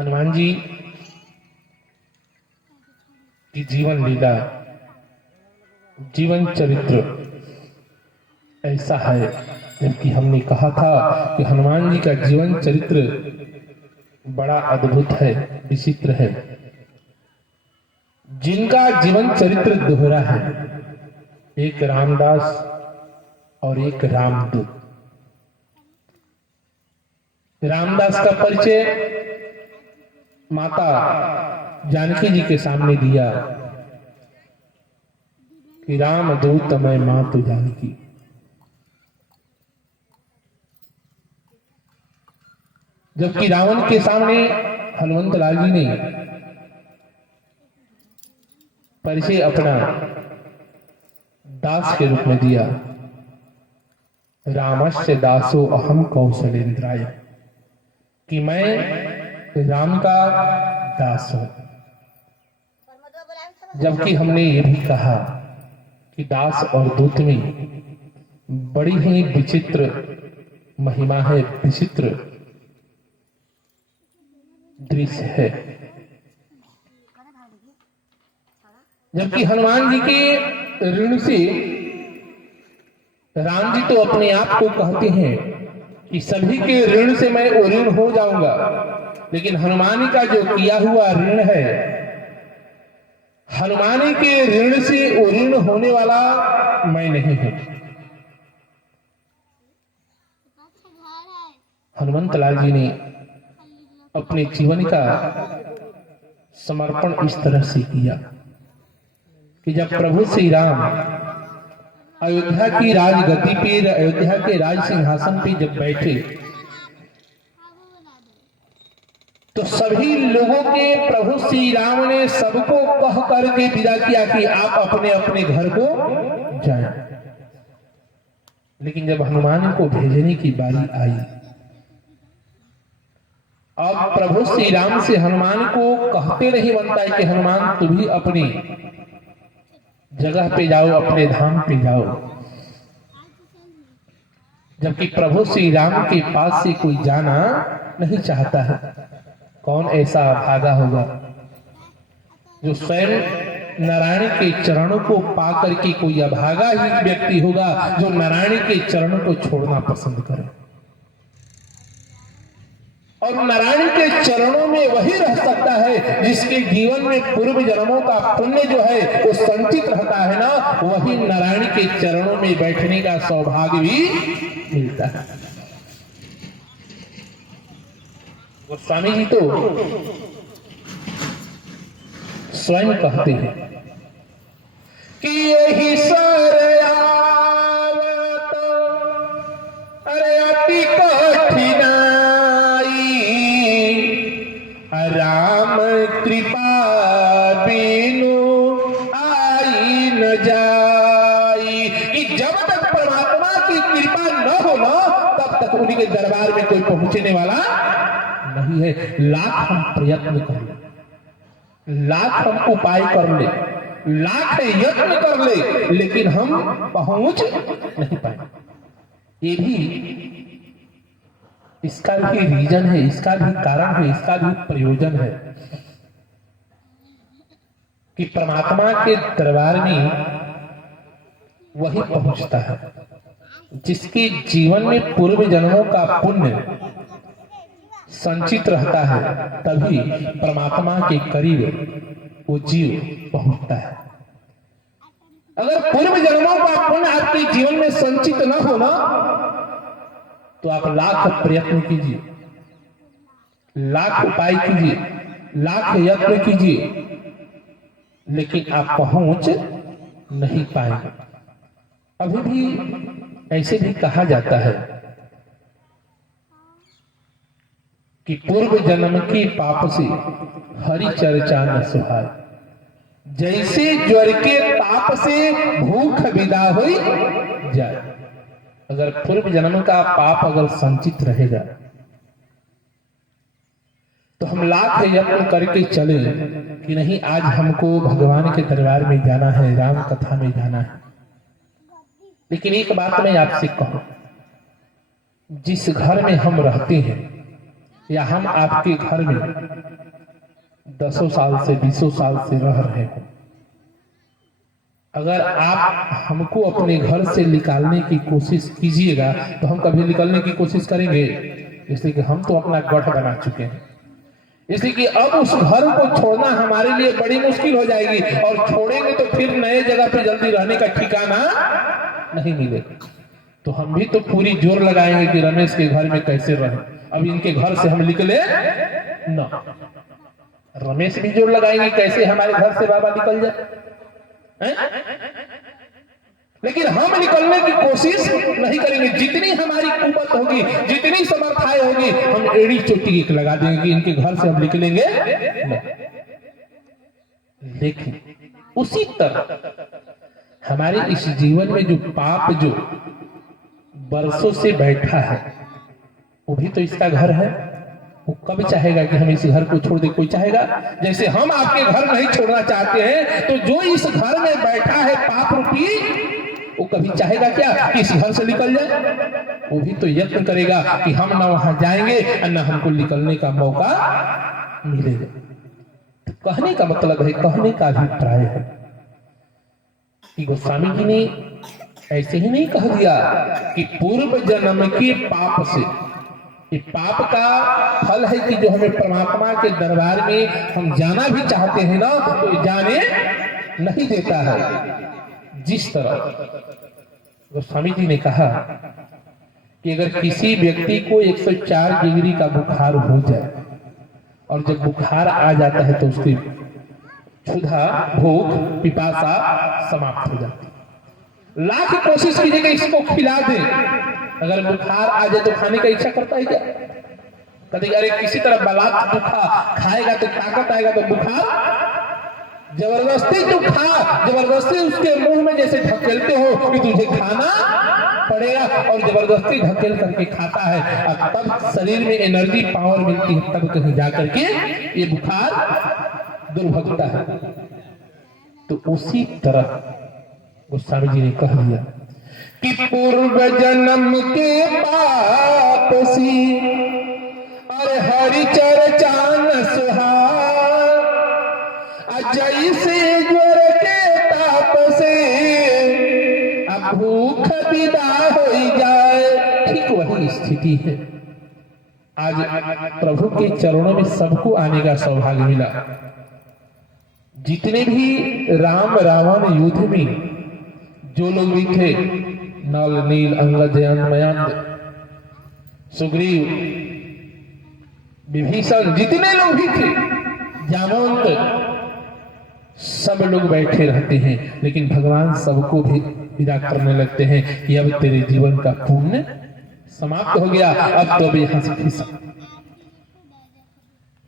हनुमान जी की जीवन लीला, जीवन चरित्र ऐसा है, जबकि हमने कहा था कि हनुमान जी का जीवन चरित्र बड़ा अद्भुत है, विचित्र है। जिनका जीवन चरित्र दोहरा है, एक रामदास और एक रामदूत। रामदास का परिचय माता जानकी जी के सामने दिया कि रामदूत मैं मातु जानकी। जबकि रावण के सामने हनुमंत लाल जी ने परिचय अपना दास के रूप में दिया, रामस्य दासो अहम कौशलेंद्राय, कि मैं राम का दास हूं। जबकि हमने ये भी कहा कि दास और दूत में बड़ी ही विचित्र महिमा है, विचित्र दृश्य है। जबकि हनुमान जी के ऋण से राम जी तो अपने आप को कहते हैं कि सभी के ऋण से मैं ऋण हो जाऊंगा, लेकिन हनुमान का जो किया हुआ ऋण है, हनुमान के ऋण से ऋण होने वाला मैं नहीं हूं। हनुमंत लाल जी ने अपने जीवन का समर्पण इस तरह से किया कि जब प्रभु श्री राम अयोध्या की राजगद्दी पे, अयोध्या के राज सिंहासन पे जब बैठे, तो सभी लोगों के प्रभु श्री राम ने सबको कह करके विदा किया कि आप अपने अपने घर को जाएं। लेकिन जब हनुमान को भेजने की बारी आई, अब प्रभु श्री राम से हनुमान को कहते नहीं बनता है कि हनुमान तुम भी अपनी जगह पे जाओ, अपने धाम पे जाओ। जबकि प्रभु श्री राम के पास से कोई जाना नहीं चाहता है। कौन ऐसा भागा होगा जो स्वयं नारायण के चरणों को पा करके, कोई अभागा ही व्यक्ति होगा जो नारायण के चरणों को छोड़ना पसंद करे। और नारायण के चरणों में वही रह सकता है जिसके जीवन में पूर्व जन्मों का पुण्य जो है वो संचित रहता है ना, वही नारायण के चरणों में बैठने का सौभाग्य भी मिलता है। गोस्वामी जी तो स्वयं कहते हैं कि यही सरयावत अरे अति कठिनाई, राम कृपा बिनु आई न जाई। कि जब तक परमात्मा की कृपा न हो ना, तब तक उनके दरबार में कोई पहुंचने वाला नहीं है। लाख हम प्रयत्न कर ले, लाख हम उपाय कर ले, लाख यत्न कर ले, लेकिन हम पहुंच नहीं पाए। ये भी इसका भी रीजन है, इसका भी कारण है, इसका भी प्रयोजन है कि परमात्मा के दरबार में वही पहुंचता है जिसके जीवन में पूर्व जन्मों का पुण्य संचित रहता है, तभी परमात्मा के करीब वो जीव पहुंचता है। अगर पूर्व जन्मों का पुण्य आपके जीवन में संचित न हो ना, तो आप लाख प्रयत्न कीजिए, लाख उपाय कीजिए, लाख यत्न कीजिए, लेकिन आप पहुंच नहीं पाएंगे। अभी भी ऐसे भी कहा जाता है कि पूर्व जन्म के पाप से हरि चर्चा न सुहाय, जैसे ज्वर के ताप से भूख विदा हुई जाए। अगर पूर्व जन्म का पाप अगर संचित रहेगा तो हम लाख यत्न करके चले कि नहीं आज हमको भगवान के दरबार में जाना है, राम कथा में जाना है। लेकिन एक बात मैं आपसे कहूं, जिस घर में हम रहते हैं या हम आपके घर में 10 साल से 20 साल से रह रहे हो, अगर आप हमको अपने घर से निकालने की कोशिश कीजिएगा तो हम कभी निकलने की कोशिश करेंगे? इसलिए कि हम तो अपना गढ़ बना चुके हैं, इसलिए कि अब उस घर को छोड़ना हमारे लिए बड़ी मुश्किल हो जाएगी, और छोड़ेंगे तो फिर नए जगह पे जल्दी रहने का ठिकाना नहीं मिलेगा। तो हम भी तो पूरी जोर लगाएंगे कि रमेश के घर में कैसे रहे, अब इनके घर से हम निकले ना। रमेश भी जोर लगाएंगे कैसे हमारे घर से बाबा निकल जाए, लेकिन हम निकलने की कोशिश नहीं करेंगे। जितनी हमारी कुवत होगी, जितनी समर्थाएं होगी, हम एड़ी चोटी एक लगा देंगे कि इनके घर से हम निकलेंगे नहीं। लेकिन उसी तरह हमारे इस जीवन में जो पाप जो बरसों से बैठा है, वो भी तो इसका घर है। वो कब चाहेगा कि हम इस घर को छोड़ दे? कोई चाहेगा? जैसे हम आपके घर नहीं छोड़ना चाहते हैं, तो जो इस घर में बैठा है पाप रूपी, वो कभी चाहेगा क्या कि इस घर से निकल जाए? वो भी तो यत्न करेगा कि हम ना वहां जाएंगे और ना हमको निकलने का मौका मिलेगा। तो कहने का मतलब है, कहने का अभिप्राय है कि गोस्वामी जी ने ऐसे ही नहीं कह दिया कि पूर्व जन्म के पाप से, ये पाप का फल है कि जो हमें परमात्मा के दरबार में हम जाना भी चाहते हैं ना, तो जाने नहीं देता है। जिस तरह गोस्वामी जी ने कहा कि अगर किसी व्यक्ति को 104 डिग्री का बुखार हो जाए, और जब बुखार आ जाता है तो उसकी क्षुधा, भूख, पिपासा समाप्त हो जाती है। लाख कोशिश कीजिएगा इसको खिला दे, अगर बुखार आ जाए तो खाने का इच्छा करता है क्या? कहते अरे किसी तरह बलात् दुखा, खाएगा तो ताकत आएगा, तो बुखार जबरदस्ती तू खा, जबरदस्ती उसके मुंह में जैसे ढकेलते हो कि तुझे खाना पड़ेगा, और जबरदस्ती ढकेल करके खाता है, और तब शरीर में एनर्जी पावर मिलती है, तब कहीं जाकर के ये बुखार दूर भगता है। तो उसी तरह गोस्वामी जी ने कह दिया कि पूर्व जन्म के पाप सी अरे हरि चर्चा न सुहार, जैसे ज्वर के ताप से अब भूख विदा हो जाए, ठीक वही स्थिति है। आज प्रभु के चरणों में सबको आने का सौभाग्य मिला। जितने भी राम रावण युद्ध में जो लोग भी थे, नल नील अंगद जयंत मयंत सुग्रीव विभीषण, जितने लोग भी थे, जामवंत, सब लोग बैठे रहते हैं, लेकिन भगवान सबको भी विदा करने लगते हैं कि अब तेरे जीवन का पुण्य समाप्त हो गया, अब तो भी यहां से खिसक।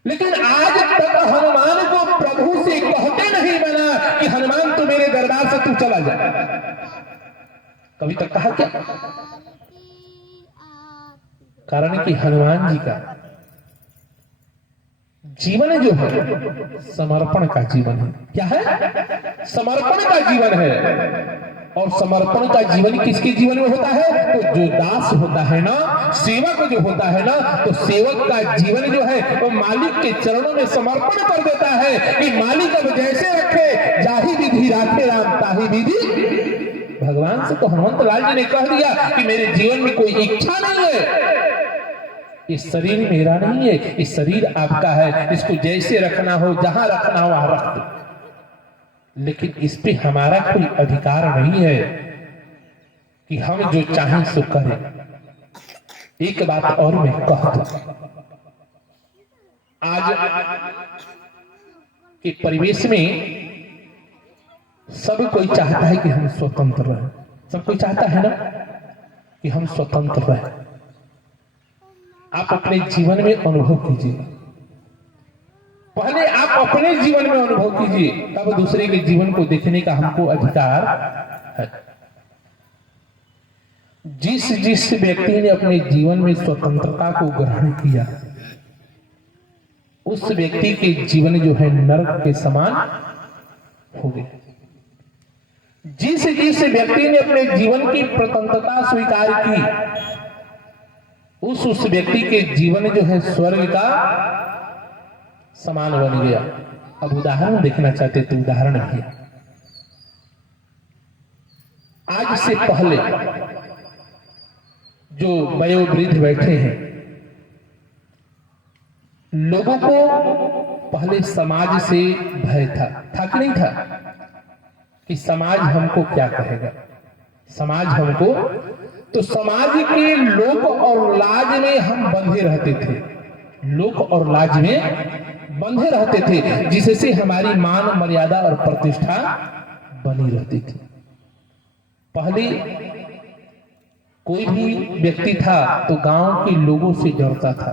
लेकिन आज तक हनुमान को प्रभु से कहते नहीं बना कि हनुमान तू मेरे दरबार से तू चला जा। कभी तक कहा क्या? कारण कि हनुमान जी का जीवन जो है समर्पण का जीवन है। क्या है? समर्पण का जीवन है। और समर्पण का जीवन किसके जीवन में होता है? तो जो दास होता है ना, सेवक जो होता है ना, तो सेवक का जीवन जो है वो मालिक के चरणों में समर्पण कर देता है कि मालिक अब जैसे रखे, जाही विधि राखे राम ताही विधि। भगवान से तो हनुमंत लाल जी ने कह दिया कि मेरे जीवन में कोई इच्छा नहीं है, इस शरीर मेरा नहीं है, इस शरीर आपका है, इसको जैसे रखना हो, जहां रखना हो वहां रख दो, लेकिन इस पे हमारा कोई अधिकार नहीं है कि हम जो चाहें सो करें। एक बात और मैं कह दूं, आज के परिवेश में सब कोई चाहता है कि हम स्वतंत्र रहें। सब कोई चाहता है ना कि हम स्वतंत्र रहें। आप अपने जीवन में अनुभव कीजिए, पहले आप अपने जीवन में अनुभव कीजिए, तब दूसरे के जीवन को देखने का हमको अधिकार है। जिस जिस व्यक्ति ने अपने जीवन में स्वतंत्रता को ग्रहण किया, उस व्यक्ति के जीवन जो है नरक के समान हो गए। जिस जिस व्यक्ति ने अपने जीवन की स्वतंत्रता स्वीकार की, उस व्यक्ति के जीवन जो है स्वर्ग का समान बन गया। अब उदाहरण देखना चाहते तो उदाहरण भी आज से पहले जो वयोवृद्ध बैठे हैं, लोगों को पहले समाज से भय था कि नहीं था, कि समाज हमको क्या कहेगा, समाज हमको, तो समाज के लोक और लाज में हम बंधे रहते थे, लोक और लाज में बंधे रहते थे, जिससे हमारी मान मर्यादा और प्रतिष्ठा बनी रहती थी। पहले कोई भी व्यक्ति था तो गांव के लोगों से डरता था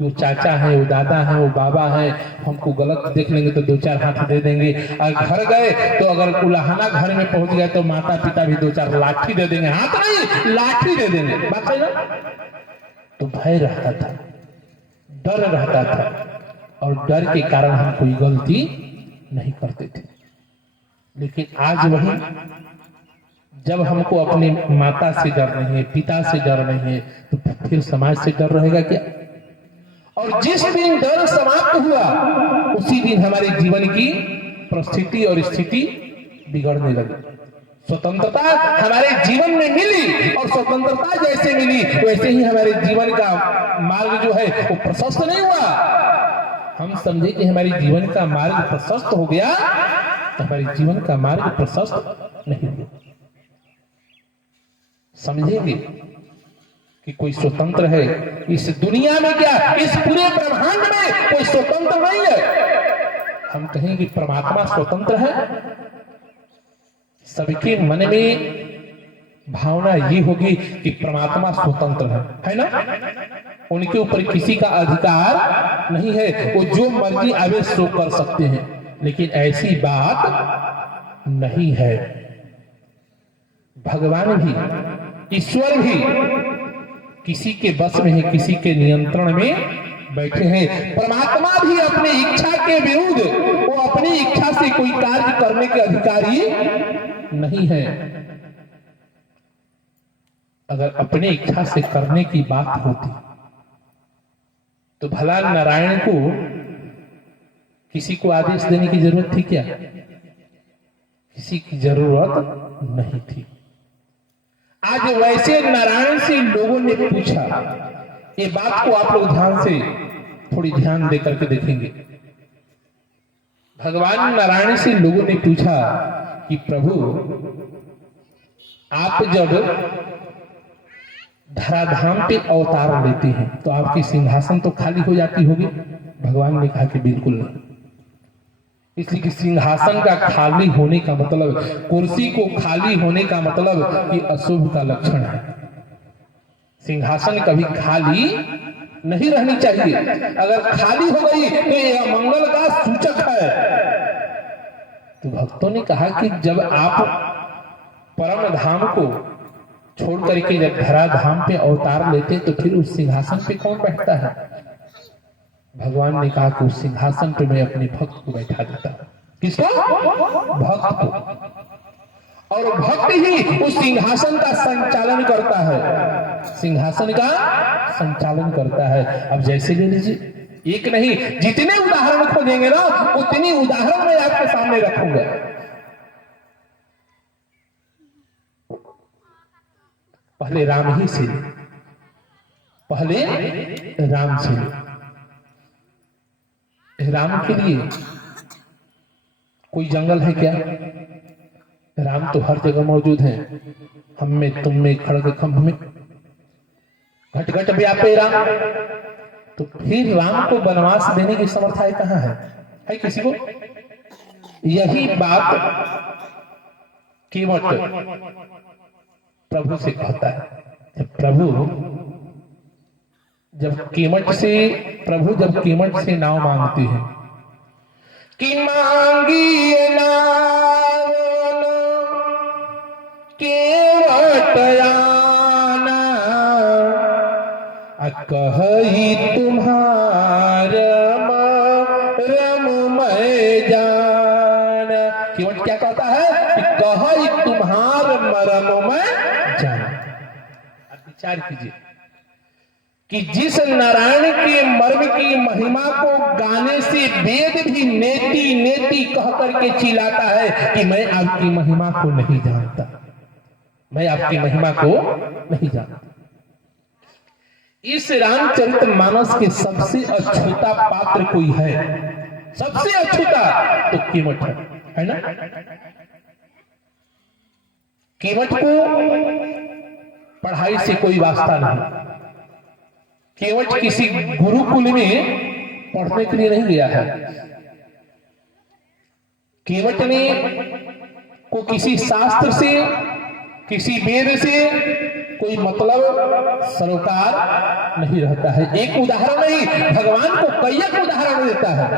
कि वो चाचा है, वो दादा है, वो बाबा है, हमको गलत देख लेंगे तो 2-4 हाथ दे देंगे, और घर गए तो अगर उलाहना घर में पहुंच गए तो माता पिता भी 2-4 लाठी दे देंगे, हाथ नहीं लाठी दे देंगे, बात है ना। तो भय रहता था, डर रहता था, और डर के कारण हम कोई गलती नहीं करते थे। लेकिन आज वही, जब हमको अपनी माता से डर नहीं है, पिता से डर नहीं है, तो फिर समाज से डर रहेगा क्या। और जिस दिन डर समाप्त हुआ उसी दिन हमारे जीवन की परिस्थिति और स्थिति बिगड़ने लगी। स्वतंत्रता हमारे जीवन में मिली, और स्वतंत्रता जैसे मिली वैसे ही हमारे जीवन का मार्ग जो है वो प्रशस्त नहीं हुआ। हम समझे कि हमारे जीवन का मार्ग प्रशस्त हो गया, तो हमारे जीवन का मार्ग प्रशस्त नहीं हुआ। समझेंगे कि कोई स्वतंत्र है इस दुनिया में, क्या इस पूरे ब्रह्मांड में कोई स्वतंत्र नहीं है। हम कहेंगे कि परमात्मा स्वतंत्र है। सबके मन में भावना ये होगी कि परमात्मा स्वतंत्र है ना, उनके ऊपर किसी का अधिकार नहीं है, वो जो मर्जी आवे सो कर सकते हैं। लेकिन ऐसी बात नहीं है। भगवान भी, ईश्वर भी किसी के बस में है, किसी के नियंत्रण में बैठे हैं। परमात्मा भी अपनी इच्छा के विरुद्ध, वो अपनी इच्छा से कोई कार्य करने के अधिकारी नहीं है। अगर अपनी इच्छा से करने की बात होती तो भला नारायण को किसी को आदेश देने की जरूरत थी क्या? किसी की जरूरत नहीं थी। आज वैसे नारायण से लोगों ने पूछा, ये बात को आप लोग ध्यान से थोड़ी ध्यान देकर के देखेंगे। भगवान नारायण से लोगों ने पूछा कि प्रभु, आप जब धराधाम पे अवतार लेते हैं तो आपकी सिंहासन तो खाली हो जाती होगी। भगवान ने कहा कि बिल्कुल नहीं। इसलिए कि सिंहासन का खाली होने का मतलब, कुर्सी को खाली होने का मतलब कि अशुभ का लक्षण है। सिंहासन कभी खाली नहीं रहनी चाहिए। अगर खाली हो गई तो यह मंगल का सूचक है। तो भक्तों ने कहा कि जब आप परम धाम को छोड़ करके जब धरा धाम पे अवतार लेते तो फिर उस सिंहासन पे कौन बैठता है? भगवान ने कहा कि उस सिंहासन पे मैं अपने भक्त को बैठा देता हूं। किसको? भक्त को। और भक्त ही उस सिंहासन का संचालन करता है, सिंहासन का संचालन करता है। अब जैसे ले लीजिए, एक नहीं जितने उदाहरण खोजेंगे ना उतनी उदाहरण मैं आपके सामने रखूंगा। पहले राम ही से, पहले राम से। राम के लिए कोई जंगल है क्या? राम तो हर जगह मौजूद है। हम में, तुम में, खड़ग खंभ में, घट घट व्यापे राम। तो फिर राम को वनवास देने की समर्थ कहां है किसी को? यही बात केवट प्रभु से कहता है। प्रभु जब केवट से नाव मांगते हैं कि मांगी नाव केवट आना, कही तुम्हार मरम मैं जान। केवट क्या कहता है कि कही तुम्हार मरम मैं जान। विचार कीजिए, कि जिस नारायण के मर्म की महिमा को गाने से वेद भी नेति नेति कह करके चिल्लाता है कि मैं आपकी महिमा को नहीं जानता, मैं आपकी महिमा को नहीं जानता। इस रामचरितमानस के सबसे अछूता पात्र कोई है, सबसे अछूता तो कीमठ है ना। कीमठ को पढ़ाई से कोई वास्ता नहीं, केवट किसी गुरुकुल में पढ़ने के लिए नहीं गया है। केवट ने को किसी शास्त्र से, किसी वेद से कोई मतलब सरोकार नहीं रहता है। एक उदाहरण नहीं, भगवान को कई उदाहरण देता है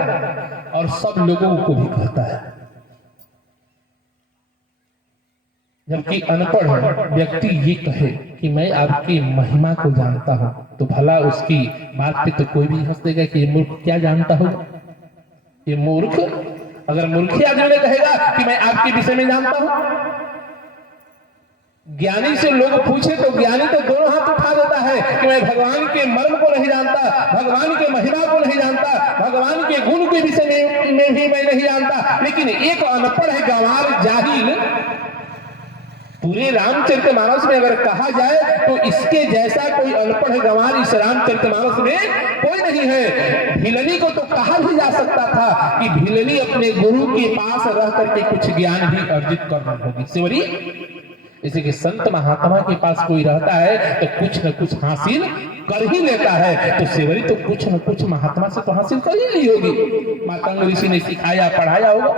और सब लोगों को भी कहता है। जबकि अनपढ़ व्यक्ति ये कहे कि मैं आपकी महिमा को जानता हूं, तो भला उसकी बात पे तो कोई भी हंस देगा कि ये मूर्ख क्या जानता होगा। ये मूर्ख, अगर मूर्ख आदमी कहेगा कि मैं आपके विषय में जानता हूं, ज्ञानी से लोग पूछे तो ज्ञानी तो दोनों हाथ उठा देता है कि मैं भगवान के मर्म को नहीं जानता, भगवान के महिमा को नहीं जानता, भगवान के गुण के विषय में भी मैं नहीं जानता। लेकिन एक अनपढ़ है, गंवार, जाहिल, पूरे रामचरितमानस में अगर कहा जाए तो इसके जैसा कोई अनपढ़ गंवार इस रामचरितमानस में कोई नहीं है। भिलनी को तो कहा भी जा सकता था कि भिलनी अपने गुरु के पास रह करके कुछ ज्ञान भी अर्जित करना होगी। सेवरी, जैसे कि संत महात्मा के पास कोई रहता है तो कुछ न कुछ हासिल कर ही लेता है, तो सेवरी तो कुछ न कुछ महात्मा से तो हासिल कर ही ली होगी। मातंग ऋषि ने सिखाया पढ़ाया होगा,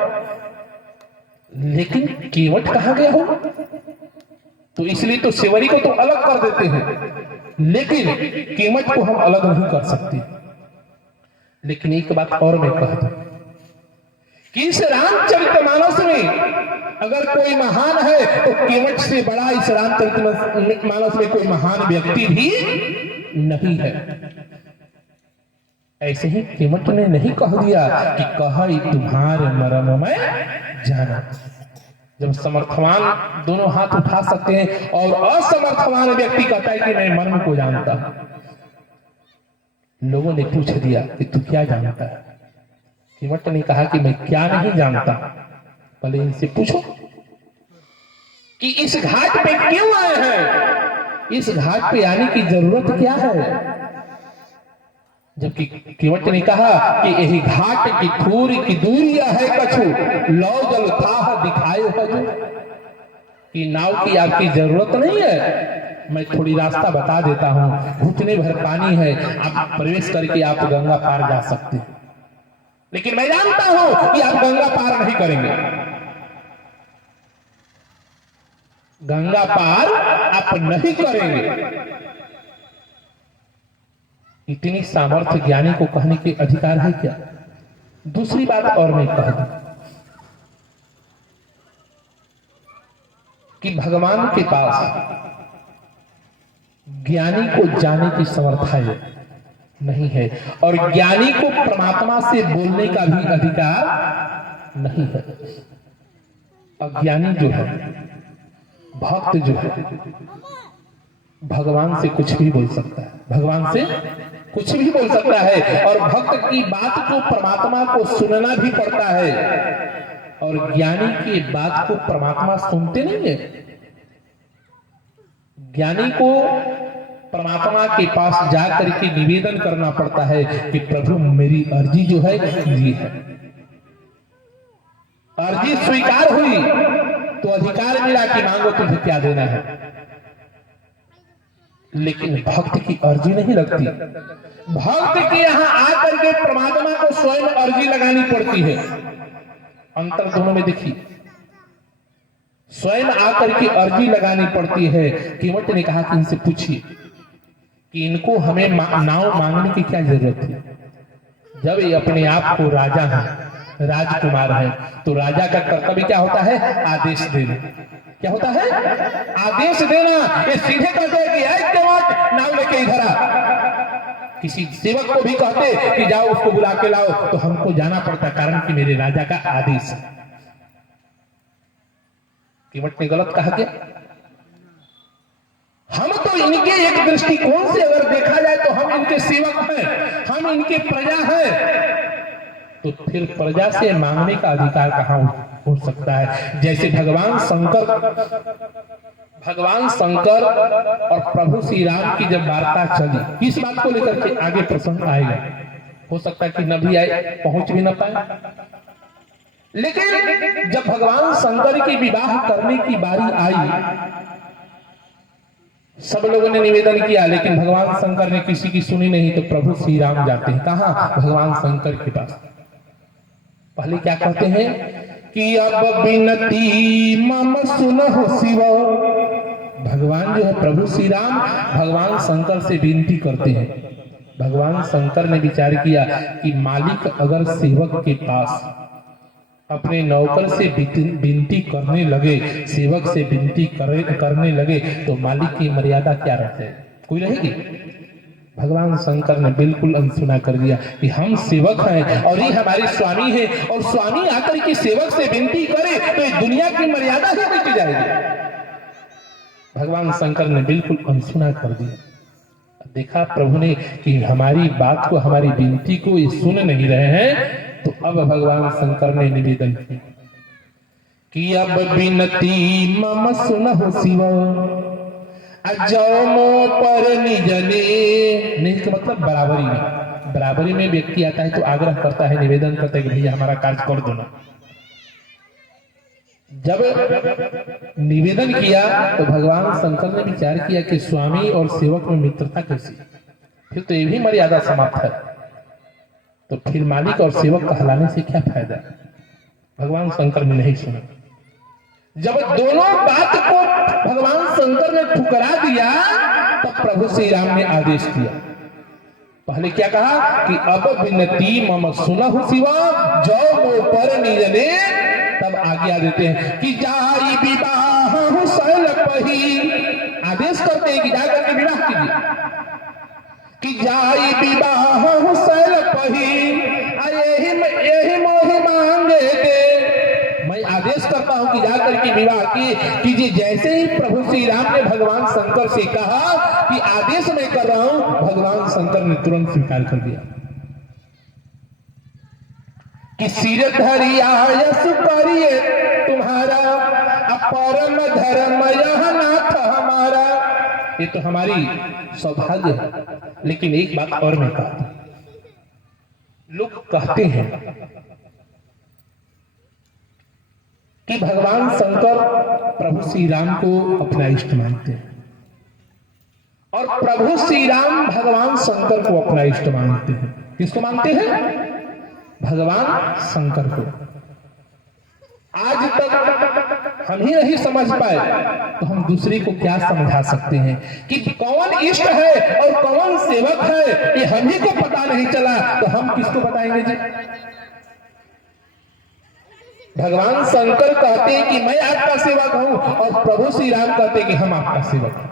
लेकिन केवट कहा गया हो, तो इसलिए तो सेवरी को तो अलग कर देते हैं, लेकिन कीमत को हम अलग नहीं कर सकते। लेकिन एक बात और मैं कह दूं कि इस रामचरितमानस में अगर कोई महान है तो कीमत से बड़ा इस रामचरितमानस में कोई महान व्यक्ति भी नहीं है। ऐसे ही कीमत ने नहीं कह दिया कि कही तुम्हारे मरम में जाना। जब समर्थवान दोनों हाथ उठा सकते हैं और असमर्थवान व्यक्ति कहता है कि मैं मर्म को जानता हूं, लोगों ने पूछ दिया कि तू क्या जानता है। कीमत ने कहा कि मैं क्या नहीं जानता, पहले इनसे पूछो कि इस घाट पे क्यों आए हैं, इस घाट पे आने की जरूरत क्या है। जबकि कीमत ने कहा कि यही घाट की थूर की दूरिया है कछु, लौ जल था दिखाए हजू, कि नाव की आपकी जरूरत नहीं है, मैं थोड़ी रास्ता बता देता हूं, घुटने भर पानी है, आप प्रवेश करके आप गंगा पार जा सकते हैं। लेकिन मैं जानता हूं कि आप गंगा पार नहीं करेंगे, गंगा पार आप नहीं करेंगे। इतनी सामर्थ्य ज्ञानी को कहने के अधिकार है क्या। दूसरी बात और मैं कह दूं कि भगवान के पास ज्ञानी को जाने की समर्था नहीं है और ज्ञानी को परमात्मा से बोलने का भी अधिकार नहीं है। अज्ञानी जो है, भक्त जो है, भगवान से कुछ भी बोल सकता है, भगवान से कुछ भी बोल सकता है और भक्त की बात को परमात्मा को सुनना भी पड़ता है और ज्ञानी की बात को परमात्मा सुनते नहीं है। ज्ञानी को परमात्मा के पास जाकर के निवेदन करना पड़ता है कि प्रभु मेरी अर्जी जो है ये है। अर्जी स्वीकार हुई तो अधिकार मिला कि मांगो तुझे क्या देना है। लेकिन भक्त की अर्जी नहीं लगती, भक्त के यहां आकर के परमात्मा को स्वयं अर्जी लगानी पड़ती है। अंतर दोनों में देखिए, स्वयं आकर के अर्जी लगानी पड़ती है। कीमत ने कहा कि इनसे पूछिए कि इनको हमें नाव मांगने की क्या जरूरत है। जब ये अपने आप को राजा है, राजकुमार है, तो राजा का कर्तव्य क्या होता है, आदेश देना। क्या होता है, आदेश देना। ये सीधे कहते हैं कि एक केवट नाव लेके इधर आ। किसी सेवक को भी कहते कि जाओ उसको बुला के लाओ, तो हमको जाना पड़ता, कारण कि मेरे राजा का आदेश है। कीमत ने गलत कहा क्या, हम तो इनके एक दृष्टिकोण से अगर देखा जाए तो हम इनके सेवक हैं, हम इनके प्रजा हैं, तो फिर प्रजा से मांगने का अधिकार कहां हो सकता है। जैसे भगवान शंकर और प्रभु श्री राम की जब वार्ता चली, इस बात को लेकर के आगे प्रसंग आएगा, हो सकता है कि न भी आए, पहुंच भी न पाए, लेकिन जब भगवान शंकर की विवाह करने की बारी आई, सब लोगों ने निवेदन किया, लेकिन भगवान शंकर ने किसी की सुनी नहीं। तो प्रभु श्री राम जाते हैं कहां? भगवान शंकर के पास। पहले क्या कहते हैं कि अब बिनती मम सुनहु शिव। भगवान जो है प्रभु श्री राम भगवान शंकर से विनती करते हैं। भगवान शंकर ने विचार किया कि मालिक अगर सेवक के पास अपने नौकर से विनती करने लगे, सेवक से विनती करने लगे, तो मालिक की मर्यादा क्या रहती है? कोई रहेगी? भगवान शंकर ने बिल्कुल अनसुना कर दिया कि हम सेवक हैं और ये हमारे स्वामी हैं, और स्वामी आकर के सेवक से विनती करे तो इस दुनिया की मर्यादा ही मिट जाएगी। भगवान शंकर ने बिल्कुल अनसुना कर दिया। देखा प्रभु ने कि हमारी बात को, हमारी विनती को ये सुन नहीं रहे हैं, तो अब भगवान शंकर ने निवेदन किया कि अब बिनती मम सुनहु शिव अजौमो पर निजने। नहीं का मतलब बराबरी में, बराबरी में व्यक्ति आता है तो आग्रह करता है, निवेदन करता है कि भैया हमारा कार्य कर दो ना। जब निवेदन किया तो भगवान शंकर ने विचार किया कि स्वामी और सेवक में मित्रता कैसी, फिर तो ये भी मर्यादा समाप्त है, तो फिर मालिक और सेवक कहलाने से क्या फायदा। भगवान शंकर ने नहीं सुना। जब दोनों बात को भगवान शंकर ने ठुकरा दिया, तब प्रभु श्री राम ने आदेश दिया। पहले क्या कहा कि अब विनती मम सुनहु शिवा जो मो पर निजने। तब आज्ञा देते हैं कि जाई विवाह शैल पही। आदेश करते हैं कि जाकर के विवाह कीजिए, कि जाई विवाह शैल पही यही मोहि मांगे दे। मैं आदेश करता हूं कि जाकर के विवाह कीजिए। जैसे ही प्रभु श्री राम ने भगवान शंकर से कहा कि आदेश मैं कर रहा हूं, भगवान शंकर ने तुरंत स्वीकार कर दिया कि सिर धरिया यश करिए तुम्हारा परम धर्म यह नाथ हमारा। ये तो हमारी सौभाग्य है। लेकिन एक बात और मैं कहता, लोग कहते हैं कि भगवान शंकर प्रभु श्री राम को अपना इष्ट मानते हैं, और प्रभु श्री राम भगवान शंकर को अपना इष्ट मानते हैं। किसको मानते हैं? भगवान शंकर को। आज तक हम ही नहीं समझ पाए, तो हम दूसरे को क्या समझा सकते हैं कि कौन इष्ट है और कौन सेवक है? ये हम ही को पता नहीं चला, तो हम किसको बताएंगे जी? भगवान शंकर कहते हैं कि मैं आपका सेवक हूं, और प्रभु श्री राम कहते हैं कि हम आपका सेवक हैं।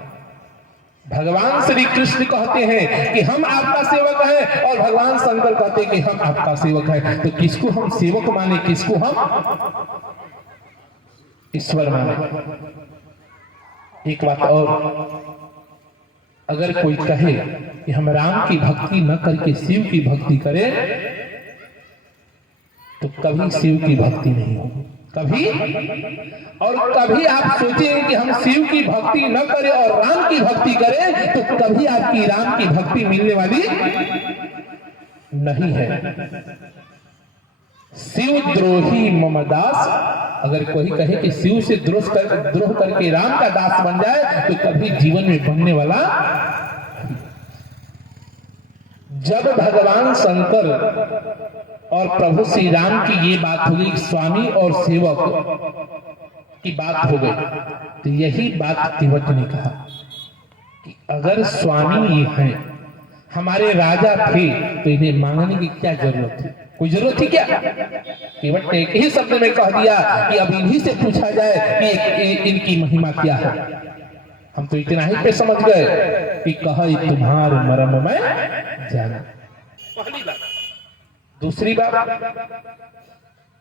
भगवान श्री कृष्ण कहते हैं कि हम आपका सेवक हैं, और भगवान शंकर कहते हैं कि हम आपका सेवक हैं। तो किसको हम सेवक माने, किसको हम ईश्वर माने? एक बात और, अगर कोई कहे कि हम राम की भक्ति न करके शिव की भक्ति करें, तो कभी शिव की भक्ति नहीं होगी, कभी। और कभी आप सोचें कि हम शिव की भक्ति न करें और राम की भक्ति करें, तो कभी आपकी राम की भक्ति मिलने वाली नहीं है। शिव द्रोही मम दास। अगर कोई कहे कि शिव से द्रोह करके राम का दास बन जाए, तो कभी जीवन में बनने वाला। जब भगवान शंकर और प्रभु श्री राम की ये बात हो गई, स्वामी और सेवक की बात हो गई, तो यही बात तिवट ने कहा कि अगर स्वामी ये हैं, हमारे राजा थे, तो इन्हें मांगने की क्या जरूरत है? कोई जरूरत थी क्या? तिवट ने एक ही शब्द में कह दिया कि अब इन्हीं से पूछा जाए कि इनकी महिमा क्या है। हम तो इतना ही पे समझ गए कि कहा तुम्हारे मरम में जाना। पहली बात। दूसरी बात,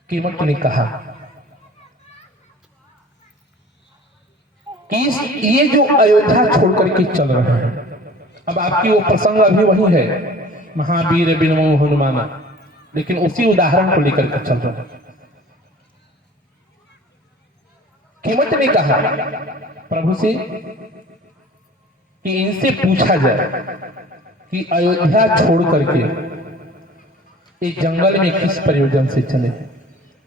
कीमत ने कहा कि ये जो अयोध्या छोड़ करके चल रहे हैं, अब आपकी वो प्रसंग अभी वही है, महावीर बिनमो हनुमाना, लेकिन उसी उदाहरण को लेकर के चल रहे हैं। कीमत ने कहा प्रभु से कि इनसे पूछा जाए कि अयोध्या छोड़ करके एक जंगल में किस प्रयोजन से चले,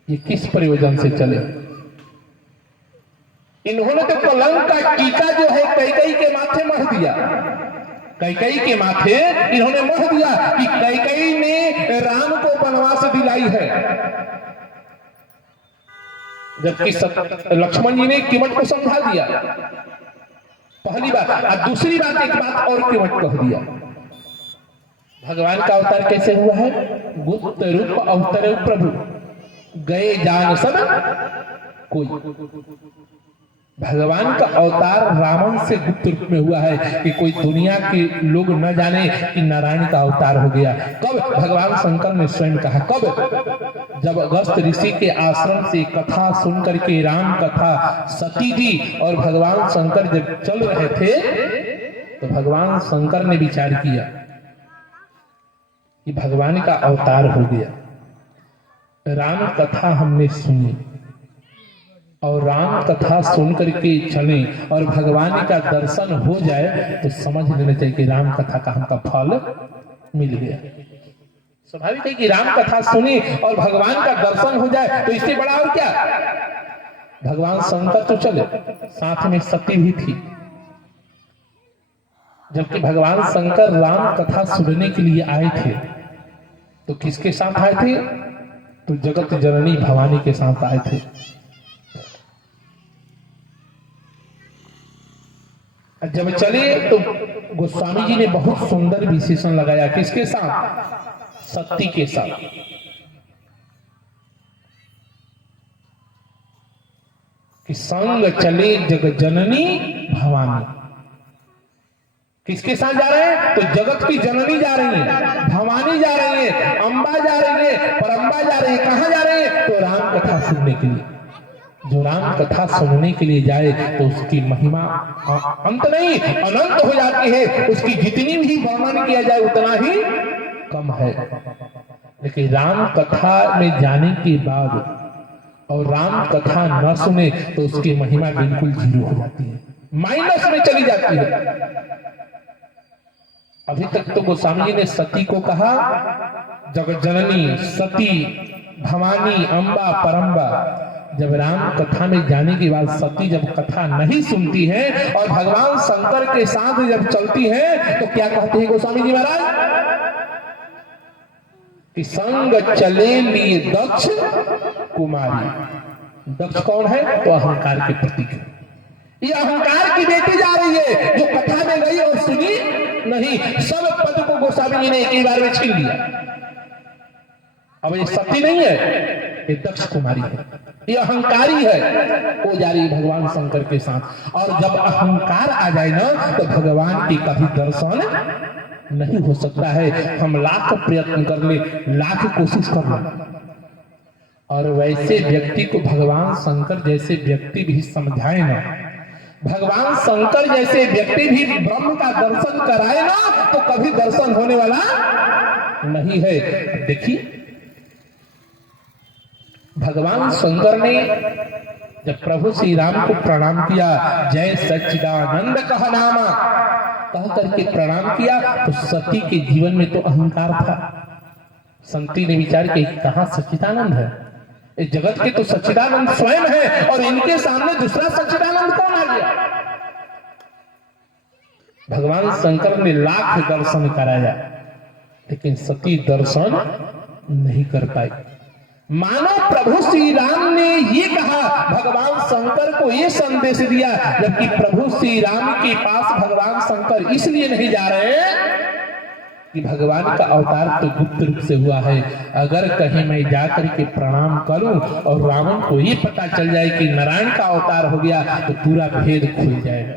ये किस प्रयोजन से चले। इन्होंने तो कलंक का टीका जो है कैकेयी के माथे मढ़ दिया, कैकेयी के माथे इन्होंने मढ़ दिया कि कैकेयी ने राम को वनवास दिलाई है, जबकि लक्ष्मण जी ने कीमत को समझा दिया। पहली बात। और दूसरी बात, एक बात और कीमत कह दिया, भगवान का अवतार कैसे हुआ है? गुप्त रूप अवतरे प्रभु, गए जान सब कोई। भगवान का अवतार रावण से गुप्त रूप में हुआ है कि कोई दुनिया के लोग न जाने कि नारायण का अवतार हो गया। कब? भगवान शंकर ने स्वयं कहा। कब? जब अगस्त ऋषि के आश्रम से कथा सुन करके, राम कथा, सती जी और भगवान शंकर जब चल रहे थे तो भगवान शंकर ने विचार किया कि भगवान का अवतार हो गया। राम कथा हमने सुनी और राम कथा सुन करके चले और भगवान का दर्शन हो जाए तो समझ लेना चाहिए कि राम कथा का हमका फल मिल गया। स्वाभाविक है कि राम कथा सुनी और भगवान का दर्शन हो जाए तो इससे बड़ा और क्या। भगवान शंकर तो चले, साथ में सती भी थी। जबकि भगवान शंकर राम कथा सुनने के लिए आए थे तो किसके साथ आए थे? तो जगत जननी भवानी के साथ आए थे। जब चले तो गोस्वामी जी ने बहुत सुंदर विशेषण लगाया। किसके साथ? सती के साथ। कि संग चले जगत जननी भवानी। किसके साथ जा रहे हैं? तो जगत की जननी जा रही है, भवानी जा रही है, अंबा जा रही है, परम्बा जा रही है। कहां जा रहे हैं? तो राम कथा सुनने के लिए। जो राम कथा सुनने के लिए जाए तो उसकी महिमा अंत नहीं अनंत हो जाती है। उसकी जितनी भी वर्णन किया जाए उतना ही कम है। लेकिन राम कथा में जाने के बाद और राम कथा न सुने तो उसकी महिमा बिल्कुल जीरो हो जाती है, माइनस में चली जाती है। अभी तक तो गोस्वामी जी ने सती को कहा जगत जननी, सती, भवानी, अंबा, परम्बा। जब राम कथा में जाने के बाद सती जब कथा नहीं सुनती है और भगवान शंकर के साथ जब चलती है तो क्या कहते हैं गोस्वामी जी महाराज? कि संग चले लिए दक्ष कुमारी। दक्ष कौन है? तो अहंकार के प्रतीक है। ये अहंकार की बेटी जा रही है जो कथा में गई और सुनी नहीं। सब पद को गोस्वामी जी ने एक ही बार में छीन लिया। अब ये सती नहीं है, ये दक्ष कुमारी है, ये अहंकारी है। वो जा रही भगवान शंकर के साथ। और जब अहंकार आ जाए ना तो भगवान की कभी दर्शन नहीं हो सकता है। हम लाख प्रयत्न कर ले, लाख कोशिश कर ले, और वैसे व्यक्ति को भगवान शंकर जैसे व्यक्ति भी समझाए ना, भगवान शंकर जैसे व्यक्ति भी ब्रह्म का दर्शन कराए ना तो कभी दर्शन होने वाला नहीं है। देखिए भगवान शंकर ने जब प्रभु श्री राम को प्रणाम किया, जय सच्चिदानंद कह नामा कह करके प्रणाम किया, तो सती के जीवन में तो अहंकार था। सती ने विचार किया कहां सच्चिदानंद है, इस जगत के तो सच्चिदानंद स्वयं है और इनके सामने दूसरा सच्चिदानंद कौन आ गया। भगवान शंकर ने लाख दर्शन कराया लेकिन सती दर्शन नहीं कर पाई। मानो प्रभु श्री राम ने ये कहा, भगवान शंकर को ये संदेश दिया, जबकि प्रभु श्री राम के पास भगवान शंकर इसलिए नहीं जा रहे कि भगवान का अवतार तो गुप्त रूप से हुआ है। अगर कहीं मैं जाकर के प्रणाम करूं और रावण को ये पता चल जाए कि नारायण का अवतार हो गया तो पूरा भेद खुल जाएगा।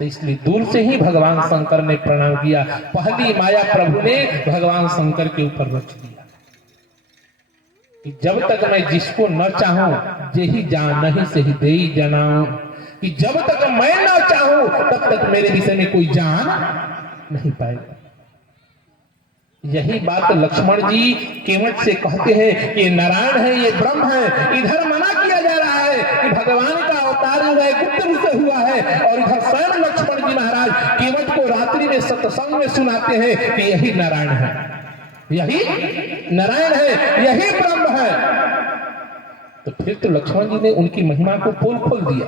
तो इसलिए दूर से ही भगवान शंकर ने प्रणाम किया। पहली माया प्रभु ने भगवान शंकर के ऊपर रख दिया कि जब तक मैं जिसको न चाहूं, जेहि जान नहीं से ही देई जनाऊं, कि जब तक मैं ना चाहूं तब तक मेरे विषय में कोई जान नहीं पाएगा। यही बात लक्ष्मण जी केवट से कहते हैं कि नारायण है, ये ब्रह्म है। इधर मना किया जा रहा है कि भगवान का अवतार हुआ है, गुप्त रूप से हुआ है, और इधर स्वयं लक्ष्मण जी महाराज केवट को रात्रि में सत्संग में सुनाते हैं कि यही नारायण है, यही नारायण है, यही ब्रह्म है। तो फिर तो लक्ष्मण जी ने उनकी महिमा को पोल खोल दिया।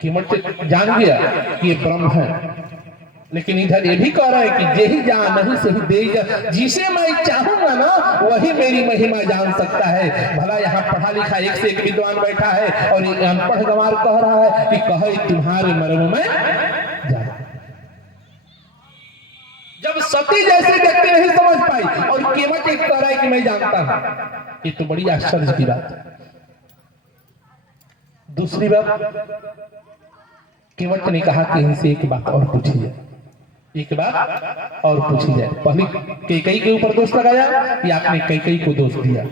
केवट जान गया कि ये ब्रह्म है, लेकिन इधर ये भी कह रहा है कि जेहि जान नहीं सही दे, जिसे मैं चाहूंगा ना वही मेरी महिमा जान सकता है। भला यहाँ पढ़ा लिखा एक से एक विद्वान बैठा है और अनपढ़ गंवार कह रहा है कि कहे तुम्हारे मर्म में जान। जब सती जैसे व्यक्ति नहीं समझ पाई और केवट एक कह रहा है कि मैं जानता हूं, ये तो बड़ी आश्चर्य की बात है। दूसरी बात, केवट ने कहा कि इनसे एक बात और पूछी जाए, एक बात और पूछी जाए। पहले कैकेयी के ऊपर दोष लगाया कि आपने कैकेयी को दोष दिया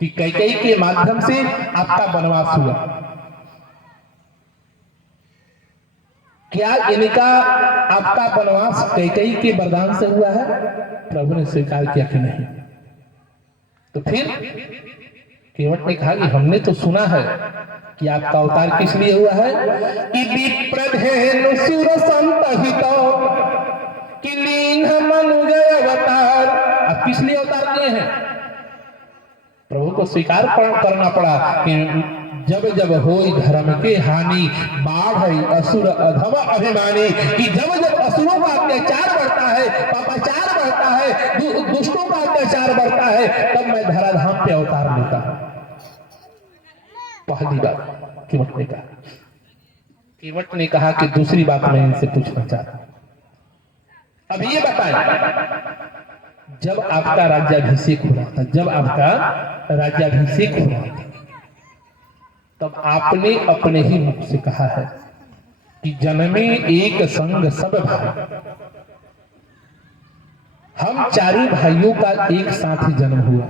कि कैकेयी के माध्यम से आपका वनवास हुआ। क्या इनका आपका वनवास कैकेयी के वरदान से हुआ है? प्रभु ने स्वीकार किया कि नहीं। तो फिर केवट ने कहा कि हमने तो सुना है कि आपका अवतार किस लिए हुआ है कि विप्रधेनु सुर संतहित कि लीन मनुज अवतार। अब किस लिए अवतार किए हैं? प्रभु को स्वीकार करना पड़ा कि जब जब होई धर्म के हानि, बाढ़ असुर अधम अभिमानी, कि जब जब असुरों का अत्याचार बढ़ता है, पापाचार बढ़ता है, दुष्टों का अत्याचार बढ़ता है, तब मैं धराधाम पे अवतार लेता हूं। पहली बात केवट ने कहा। केवट ने कहा कि दूसरी बात मैं इनसे पूछना चाहता हूं। अब ये बताएं, जब आपका राज्याभिषेक हो रहा था, जब आपका राज्याभिषेक हो रहा था, तब आपने अपने ही मुख से कहा है कि जन्मे एक संग सब भाई। हम चारों भाइयों का एक साथ ही जन्म हुआ,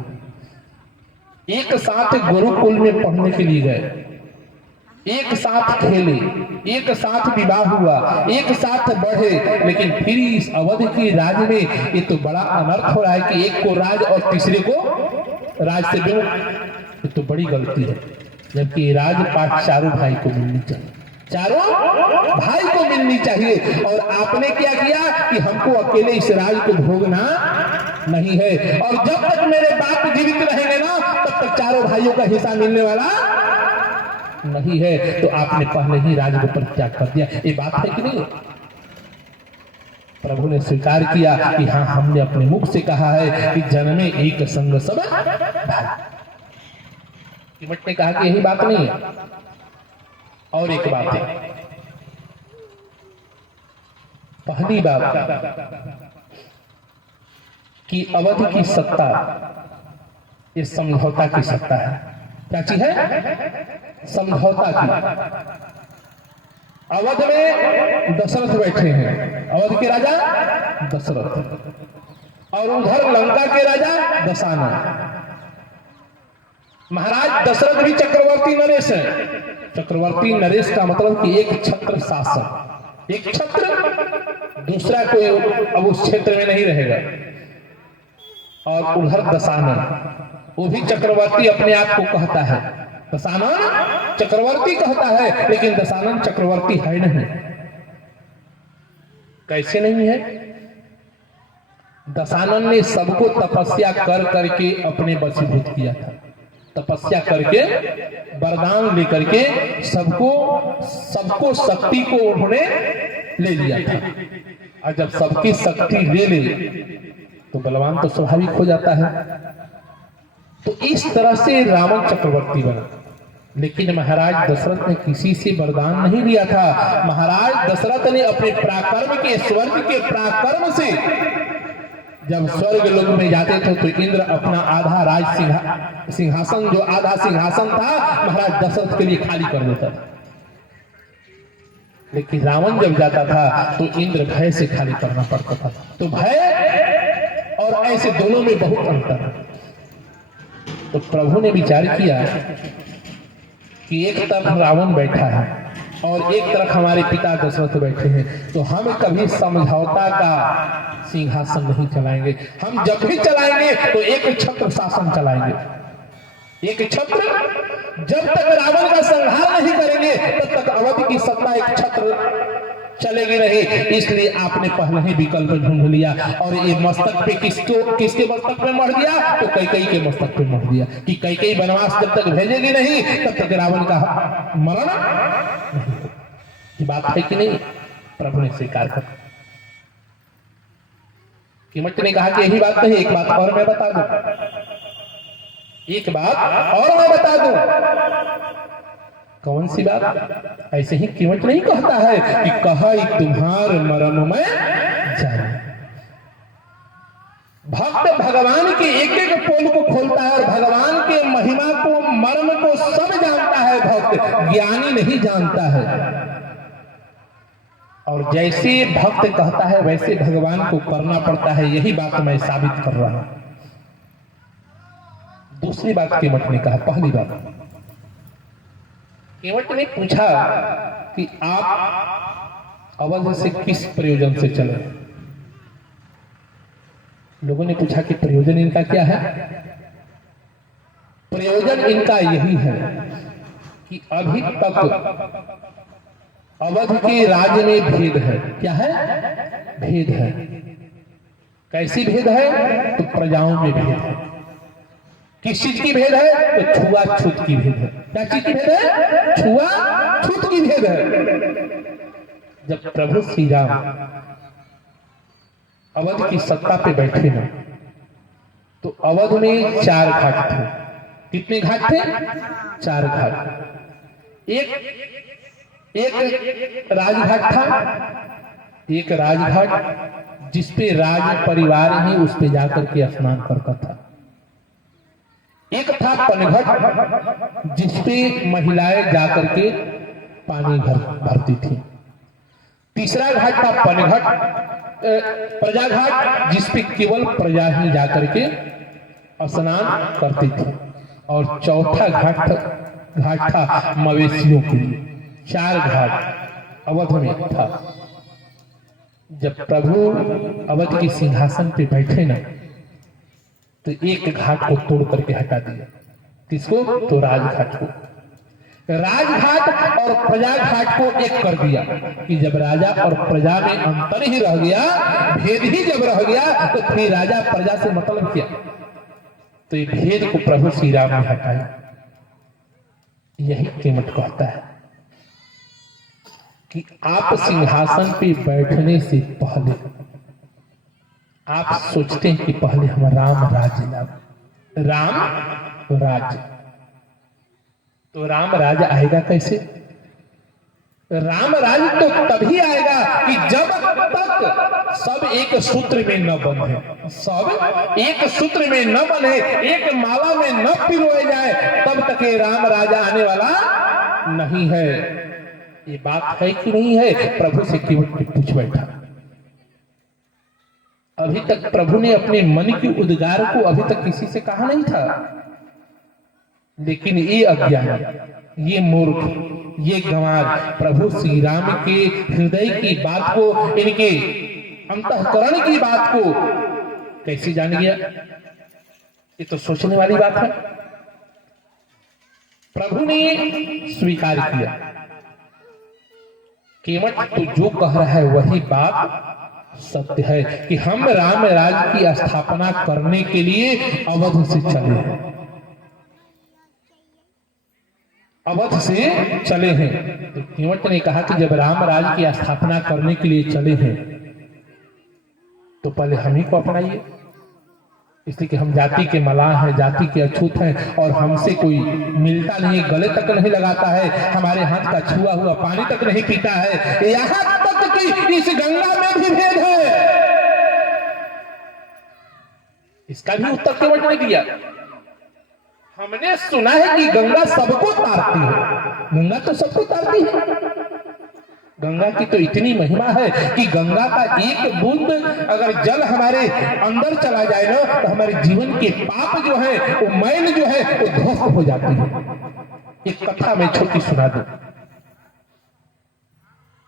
एक साथ गुरुकुल में पढ़ने के लिए गए, एक साथ खेले, एक साथ विवाह हुआ, एक साथ बढ़े। लेकिन फिर इस अवध के राज में ये तो बड़ा अनर्थ हो रहा है कि एक को राज और तीसरे को राज से विमुख। ये तो बड़ी गलती है, जबकि राजपाट चारों भाई को मिलनी चाहिए, चारों भाई को मिलनी चाहिए। और आपने क्या किया कि हमको अकेले इस राज को भोगना नहीं है, और जब तक मेरे बाप जीवित रहेंगे ना तब तक चारों भाइयों का हिस्सा मिलने वाला नहीं है। तो आपने पहले ही राज को परित्याग कर दिया। ये बात है कि नहीं? प्रभु ने स्वीकार किया कि हाँ, हमने अपने मुख से कहा है कि जन्मे एक संग सब भाई। केवट ने कहा कि यही बात नहीं है, और एक बात है। पहली बात कि अवध की सत्ता ये समझौता की सत्ता है। क्या चीज है? समझौता की। अवध में दशरथ बैठे हैं, अवध के राजा दशरथ, और उधर लंका के राजा दशानन। महाराज दशरथ भी चक्रवर्ती नरेश है। चक्रवर्ती नरेश का मतलब कि एक छत्र शासक, एक छत्र, दूसरा कोई अब उस क्षेत्र में नहीं रहेगा। और उधर दशानन, वो भी चक्रवर्ती अपने आप को कहता है, दशानन चक्रवर्ती कहता है, लेकिन दशानन चक्रवर्ती है नहीं। कैसे नहीं है? दशानन ने सबको तपस्या कर करके अपने वशीभूत किया था। तपस्या करके वरदान लेकर के सबको शक्ति को उन्होंने ले लिया था। और जब सबकी शक्ति ले ले तो बलवान तो स्वाभाविक हो जाता है। तो इस तरह से रावण चक्रवर्ती बना। लेकिन महाराज दशरथ ने किसी से वरदान नहीं लिया था। महाराज दशरथ ने अपने पराक्रम के, स्वर्ग के पराक्रम से जब स्वर्ग लोक में जाते थे तो इंद्र अपना आधा राज सिंहासन, जो आधा सिंहासन था, महाराज दशरथ के लिए खाली कर देता था। लेकिन रावण जब जाता था तो इंद्र भय से खाली करना पड़ता था। तो भय और ऐसे दोनों में बहुत अंतर है। तो प्रभु ने विचार किया कि एक तरफ रावण बैठा है और एक तरफ हमारे पिता दशरथ बैठे हैं, तो हम कभी समझौता का सिंहासन नहीं चलाएंगे। हम जब भी चलाएंगे तो एक छत्र शासन चलाएंगे, एक छत्र। जब तक रावण का संहार नहीं करेंगे तब तक अवध की सत्ता एक छत्र चलेगी नहीं। इसलिए आपने पहले ही विकल्प ढूंढ लिया और ये मस्तक पे किसके मस्तक पे मर दिया, तो कैकेयी के मस्तक पे मर दिया कि कैकेयी वनवास जब तक भेजेगी नहीं तब तक रावण का मरण नहीं। बात है कि नहीं? प्रभु ने स्वीकार कर। कीमत ने कहा कि यही बात नहीं, एक बात और मैं बता दूं, एक बात और मैं बता दूं। कौन सी बात? ऐसे ही कीमत नहीं कहता है कि कहा तुम्हार मरम में जाने। भक्त भगवान के एक एक पोल को खोलता है और भगवान के महिमा को, मर्म को सब जानता है, भक्त ज्ञानी नहीं जानता है। और जैसे भक्त कहता है वैसे भगवान को करना पड़ता है। यही बात मैं साबित कर रहा हूं। दूसरी बात कीमत ने कहा। पहली बात, कीमत ने पूछा कि आप अवध से किस प्रयोजन से चले? लोगों ने पूछा कि प्रयोजन इनका क्या है? प्रयोजन इनका यही है कि अभी तक अवध के राज्य में भेद है। क्या है? भेद है। कैसी भेद है? तो प्रजाओं में भेद है। किस चीज की भेद है? तो छुआछूत की भेद है। क्या चीज की भेद है? छुआछूत की भेद है। जब प्रभु श्री राम अवध की सत्ता पे बैठे ना, तो अवध में 4 घाट थे। कितने घाट थे? 4 घाट। एक राजघाट था, एक राजघाट जिसपे राज परिवार ही उस पे जाकर के स्नान करता था। एक था पनघट जिसपे महिलाएं जाकर के पानी भरती थी। तीसरा घाट था प्रजा घाट जिसपे केवल प्रजा ही जाकर के स्नान करती थी। और चौथा घाट था मवेशियों के लिए। 4 घाट अवध में था। जब प्रभु अवध के सिंहासन पे बैठे ना, तो एक घाट को तोड़ करके हटा दिया। किसको? तो राजघाट को। राजघाट और प्रजा घाट को एक कर दिया कि जब राजा और प्रजा में अंतर ही रह गया, भेद ही जब रह गया, तो फिर राजा प्रजा से मतलब क्या? तो ये भेद को प्रभु श्री राम ने हटाया। यही कीमत कहता है कि आप सिंहासन पे बैठने से पहले आप सोचते हैं कि पहले हम राम राज्य लाभ। राम राज्य, तो राम राज्य आएगा कैसे? राम राज्य तो तभी आएगा कि जब तक सब एक सूत्र में न बंधे, सब एक सूत्र में न बने, एक माला में न पिरोए जाए, तब तक ये राम राजा आने वाला नहीं है। ये बात है कि नहीं है? प्रभु से केवल पूछ बैठा। अभी तक प्रभु ने अपने मन की उद्गार को अभी तक किसी से कहा नहीं था। लेकिन ये अज्ञान, ये मूर्ख, ये गंवार प्रभु श्री राम के हृदय की बात को, इनके अंतःकरण की बात को कैसे जान गया? ये तो सोचने वाली बात है। प्रभु ने स्वीकार किया। कीमत तो जो कह रहा है वही बात सत्य है कि हम राम राज्य की स्थापना करने के लिए अवध से चले हैं। अवध से चले हैं। तो कीमत ने कहा कि जब राम राज्य की स्थापना करने के लिए चले हैं तो पहले हम ही को अपनाइए। इसलिए कि हम जाति के मलाह हैं, जाति के अछूत हैं और हमसे कोई मिलता नहीं, गले तक नहीं लगाता है, हमारे हाथ का छुआ हुआ पानी तक नहीं पीता है। यहां तक कि इस गंगा में भी भेद है। इसका भी उत्तर केवट ने दिया। हमने सुना है कि गंगा सबको तारती है। गंगा तो सबको तारती है। गंगा की तो इतनी महिमा है कि गंगा का एक बूंद अगर जल हमारे अंदर चला जाए ना, तो हमारे जीवन के पाप जो है, वो मैल जो है, वो ध्वस्त हो जाती है। एक कथा मैं छोटी सुना दूं।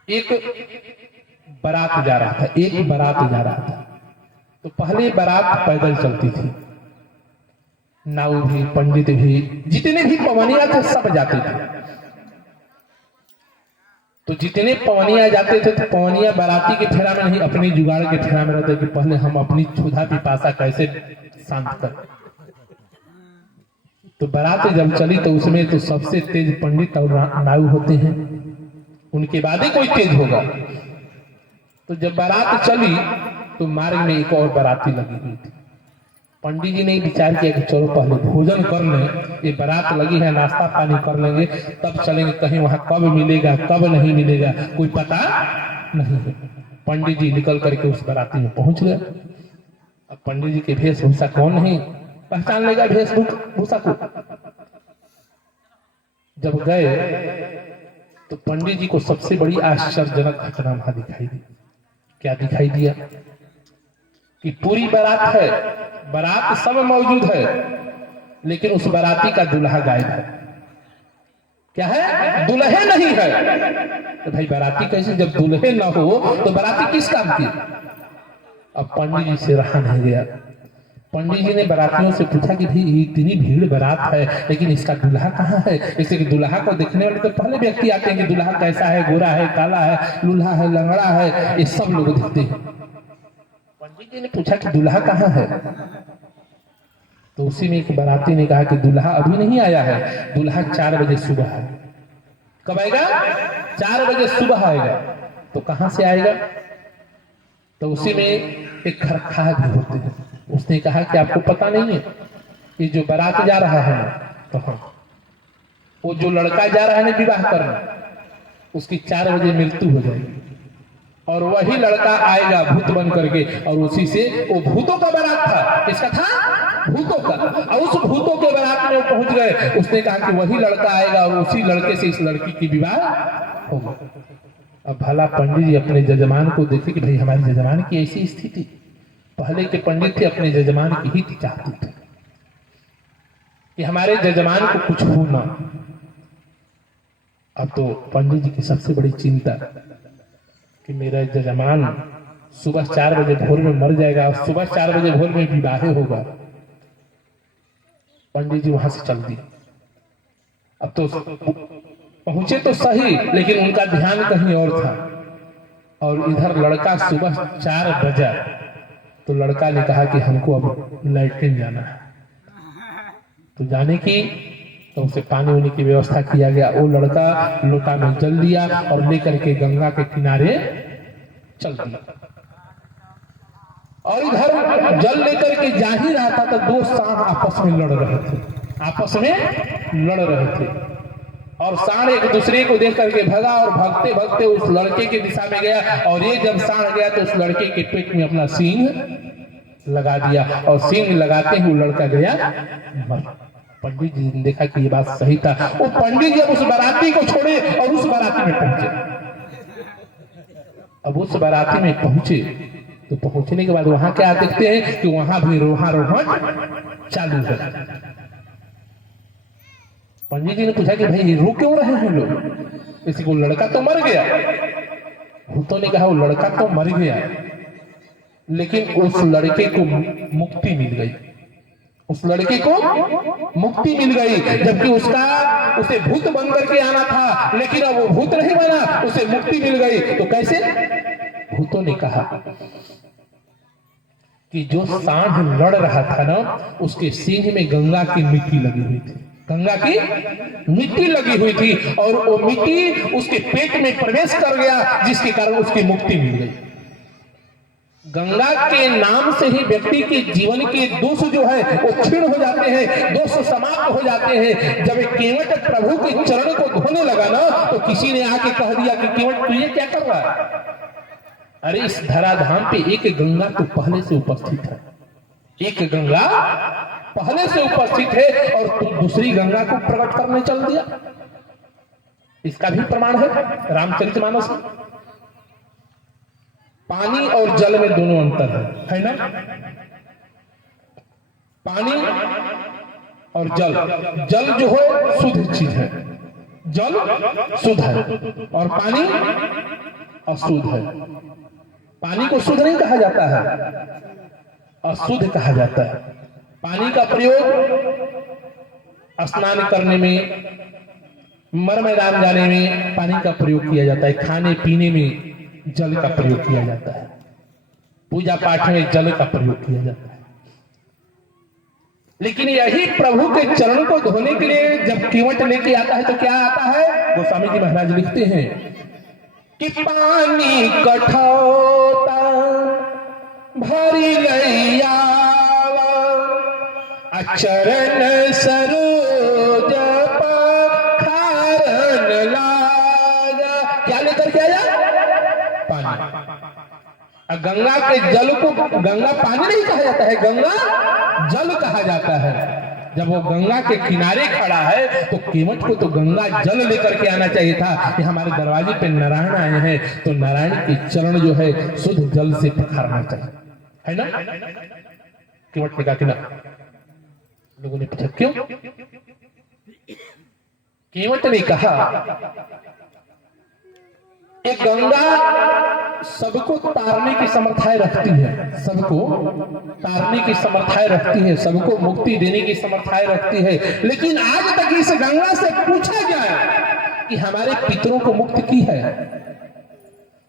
एक बारात जा रहा था, एक बारात जा रहा था। तो पहले बारात पैदल चलती थी, नाव भी, पंडित भी, जितने भी पवनिया थे सब जाते थे। तो जितने पवनिया जाते थे तो पवनिया बाराती के फेरा में नहीं, अपनी जुगाड़ के फेरा में रहते कि पहले हम अपनी क्षुधा पिपासा कैसे शांत करें। तो बारात जब चली तो उसमें तो सबसे तेज पंडित और नाऊ होते हैं, उनके बाद ही कोई तेज होगा। तो जब बारात चली तो मार्ग में एक और बाराती लगी हुई थी। पंडित जी ने विचार किया कि चलो पहले भोजन कर लें, ये बारात लगी है, नाश्ता पानी कर लेंगे, तब चलेंगे। कहीं वहां कब मिलेगा कब नहीं मिलेगा कोई पता नहीं है। पंडित जी निकल करके उस बाराती में पहुंच गए। अब पंडित जी के वेशभूषा कौन नहीं पहचान लेगा वेशभूषा को। जब गए तो पंडित जी को सबसे बड़ी आश्चर्यजनक घटना वहां दिखाई दी। क्या दिखाई दिया कि पूरी बारात है, बारात सब मौजूद है, लेकिन उस बाराती का दूल्हा गायब है। क्या है? दूल्हे नहीं है। तो भाई बाराती कैसे, जब दूल्हे ना हो तो बाराती किस काम की। अब पंडित जी से रहा नहीं गया। पंडित जी ने बारातियों से पूछा कि भाई इतनी भीड़ बारात है, लेकिन इसका दूल्हा कहाँ है। जैसे कि दूल्हा को देखने वाले तो पहले व्यक्ति आते हैं कि दूल्हा कैसा है, गोरा है, काला है, लूल्हा है, लंगड़ा है, ये सब लोग दिखते हैं। पंडित जी ने पूछा कि दूल्हा कहाँ है। तो उसी में एक बाराती ने कहा कि दूल्हा अभी नहीं आया है, दूल्हा 4 बजे सुबह है। कब आएगा? 4 बजे सुबह आएगा। तो कहां से आएगा? तो उसी में एक खरखा भी होते हैं। उसने कहा कि आपको पता नहीं है ये जो बारात जा रहा है ना, तो हाँ, वो जो लड़का जा रहा है ना विवाह करना, उसकी 4 बजे मृत्यु हो जाएगी और वही लड़का आएगा भूत बन करके, और उसी से वो भूतों का बारात था। किसका था? भूतों का। और उस भूतों के बारात में पहुंच गए। उसने कहा कि वही लड़का आएगा और उसी लड़के से इस लड़की की विवाह होगा। अब भला पंडित जी अपने जजमान को देखे कि भाई हमारे जजमान की ऐसी स्थिति। पहले के पंडित थे अपने जजमान की ही चाहते थे कि हमारे जजमान को कुछ हो ना। अब तो पंडित जी की सबसे बड़ी चिंता कि मेरा जजमान सुबह 4 बजे भोर में मर जाएगा और सुबह 4 बजे भोर में विवाह होगा। पंडित जी वहां से चल दिए। अब तो पहुंचे तो सही, लेकिन उनका ध्यान कहीं और था। और इधर लड़का सुबह 4 बजा तो लड़का ने कहा कि हमको अब लैट्रिन जाना है। तो जाने की तो उसे पानी उनी की व्यवस्था किया गया। वो लड़का लोटा में जल लिया और लेकर के गंगा के किनारे चल दिया। और इधर जल लेकर के जा ही रहा था तो 2 सांड आपस में लड़ रहे थे, आपस में लड़ रहे थे। और सांड एक दूसरे को देख करके भगा और भागते भागते उस लड़के की दिशा में गया। और ये जब सांड गया तो उस लड़के के पेट में अपना सींग लगा दिया और सींग लगाते ही वो लड़का गया मर। पंडित जी ने देखा कि ये बात सही था। वो पंडित जी उस बाराती को छोड़े और उस बाराती में पहुंचे। अब उस बाराती में पहुंचे तो पहुंचने के बाद वहां क्या देखते हैं कि वहां भी रोहारोहण चालू है। पंडित जी ने पूछा कि भाई रो क्यों रहे हैं लोग, इसी को लड़का तो मर गया। भूतों ने कहा वो लड़का तो मर गया, लेकिन उस लड़के को मुक्ति मिल गई। उस लड़के को मुक्ति मिल गई, जबकि उसे भूत बन करके आना था, लेकिन अब वो भूत नहीं बना, उसे मुक्ति मिल गई। तो कैसे? भूतों ने कहा कि जो सांड लड़ रहा था ना, उसके सींग में गंगा की मिट्टी लगी हुई थी, गंगा की मिट्टी लगी हुई थी, और वो मिट्टी उसके पेट में प्रवेश कर गया, जिसके कारण उसकी मुक्ति मिल गई। गंगा के नाम से ही व्यक्ति के जीवन के दोष जो है वो क्षीण हो जाते हैं, दोष समाप्त हो जाते हैं। जब एक केवट प्रभु के चरण को धोने लगा ना, तो किसी ने आके कह दिया कि केवट तू ये क्या कर रहा है? अरे इस धराधाम पे एक गंगा तो पहले से उपस्थित है, एक गंगा पहले से उपस्थित है, और तू दूसरी गंगा को प्रकट करने चल दिया। इसका भी प्रमाण है रामचरितमानस में। पानी और जल में दोनों अंतर है ना? पानी और जल, जल जो है शुद्ध चीज है, जल शुद्ध है और पानी अशुद्ध है। पानी को शुद्ध नहीं कहा जाता है, अशुद्ध कहा जाता है। पानी का प्रयोग स्नान करने में, मर मैदान जाने में पानी का प्रयोग किया जाता है, खाने पीने में जल का प्रयोग किया जाता है, पूजा पाठ में जल का प्रयोग किया जाता है। लेकिन यही प्रभु के चरण को धोने के लिए जब केवट लेके आता है तो क्या आता है? गोस्वामी जी महाराज लिखते हैं कि पानी कठौता भरी लैया चरण सरोज पखारन लागा। क्या लेकर के आया? पानी। गंगा के जल को गंगा पानी नहीं कहा जाता है, गंगा जल कहा जाता है। जब वो गंगा के किनारे खड़ा है तो केवट को तो गंगा जल लेकर के आना चाहिए था कि हमारे दरवाजे पे नारायण आए हैं तो नारायण के चरण जो है शुद्ध जल से पखारना चाहिए, है ना? केवट ने कहा कि ना। लोगों ने पूछा क्यों? केवट ने कहा एक गंगा सबको तारने की समर्थाएं रखती है, सबको तारने की समर्थाएं रखती है, सबको मुक्ति देने की समर्थाएं रखती है, लेकिन आज तक इस गंगा से पूछा जाए कि हमारे पितरों को मुक्त की है?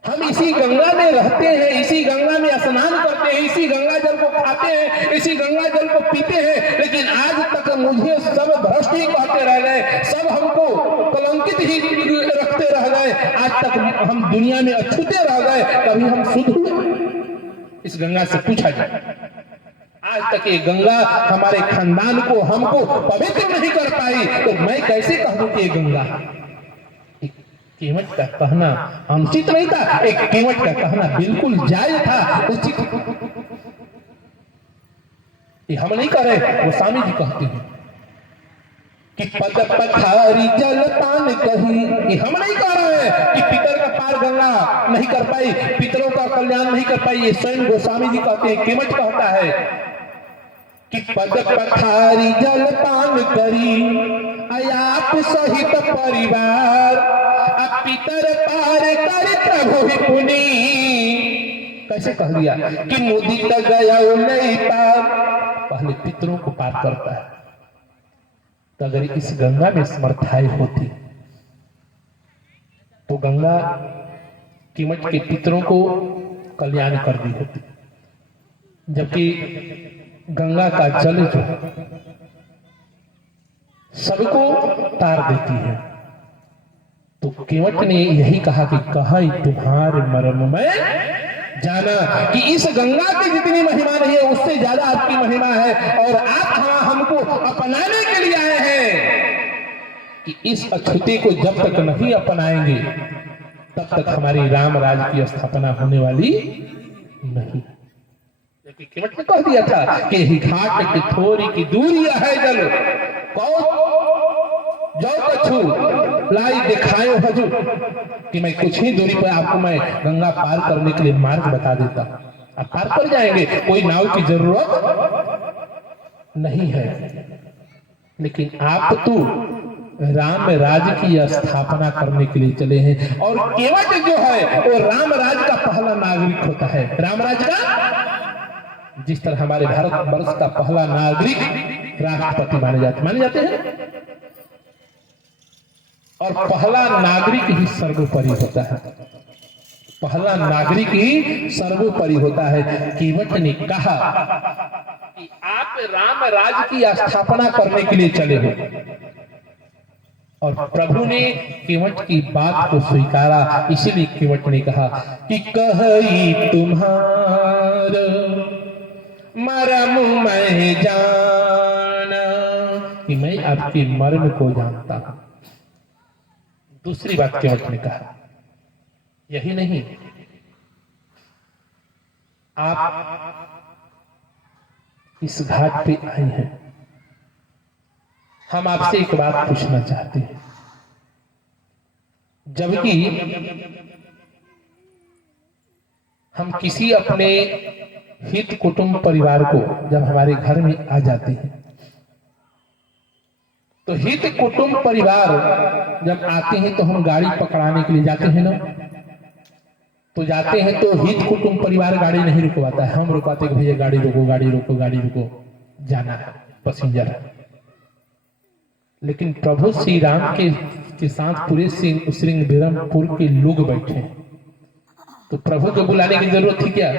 हम इसी गंगा में रहते हैं, इसी गंगा में स्नान करते हैं, इसी गंगा जल को खाते हैं, इसी गंगा जल को पीते हैं, लेकिन आज तक मुझे सब भ्रष्ट ही कहते रह गए, सब हमको कलंकित ही रखते रह गए, आज तक हम दुनिया में अछूते रह गए, कभी हम शुद्ध हुए? इस गंगा से पूछा जाए। आज तक ये गंगा हमारे खानदान को, हमको पवित्र नहीं कर पाई, तो मैं कैसे कहूं कि ये गंगा? केवट का कहना अनुचित नहीं था, एक केवट का कहना बिल्कुल जायज था, उचित। ये हम नहीं कह रहे, गोस्वामी जी कहते हैं कि पद पठारी जल पान कही। ये हम नहीं कह रहे हैं कि पितर का पार गंगा नहीं कर पाई, पितरों का कल्याण नहीं कर पाई। ये स्वयं गोस्वामी जी कहते हैं, केवट कहता है कि पद पठारी जल पान करी आप सहित परिवार, पितर पार कर प्रभु ही पुनी। कैसे कह दिया कि मुदित गया नहीं पार, पहले पितरों को पार करता है। तो अगर इस गंगा में समर्थाएं होती तो गंगा केवट के पितरों को कल्याण कर दी होती, जबकि गंगा का जल जो सबको तार देती है। तो केवट ने यही कहा कि कहा तुम्हारे मर्म में जाना, कि इस गंगा की जितनी महिमा नहीं है उससे ज्यादा आपकी महिमा है, और आप हमको अपनाने के लिए आए हैं कि इस अछूते को जब तक नहीं अपनाएंगे तब तक हमारी राम राज की स्थापना होने वाली नहीं। केवट ने कह दिया था कि घाट की थोड़ी की दूरी है जल जो कछु लाई दिखाए हजू, कि मैं कुछ ही दूरी पर आपको मैं गंगा पार करने के लिए मार्ग बता देता, आप पार कर जाएंगे, कोई नाव की जरूरत नहीं है। लेकिन आप तो राम राज की स्थापना करने के लिए चले हैं, और केवट जो है वो राम राज का पहला नागरिक होता है। राम राज का, जिस तरह हमारे भारत वर्ष का पहला नागरिक राष्ट्रपति माने जाते हैं, और पहला नागरिक ही सर्वोपरि होता है, पहला नागरिक ही सर्वोपरि होता है। केवट ने कहा कि आप राम राज की स्थापना करने के लिए चले हो, और प्रभु ने केवट की बात को स्वीकारा। इसीलिए केवट ने कहा कि कही तुम्हार मरम मैं जाना, कि मैं आपके मर्म को जानता हूं। दूसरी बात केवट ने कहा, यही नहीं, आप इस घाट पे आए हैं, हम आपसे एक बात पूछना चाहते हैं। जबकि हम किसी अपने हित कुटुंब परिवार को जब हमारे घर में आ जाते हैं तो हित कुटुंब परिवार जब आते हैं तो हम गाड़ी पकड़ाने के लिए जाते हैं ना, तो जाते हैं तो हित कुटुंब परिवार गाड़ी नहीं रुकवाता है, हम रुकवाते कि भैया गाड़ी रोको, गाड़ी रोको, गाड़ी रोको, जाना है पैसेंजर। लेकिन प्रभु श्री राम के साथ पूरे श्रृंगबेरमपुर के लोग बैठे, तो प्रभु को बुलाने की जरूरत थी क्या?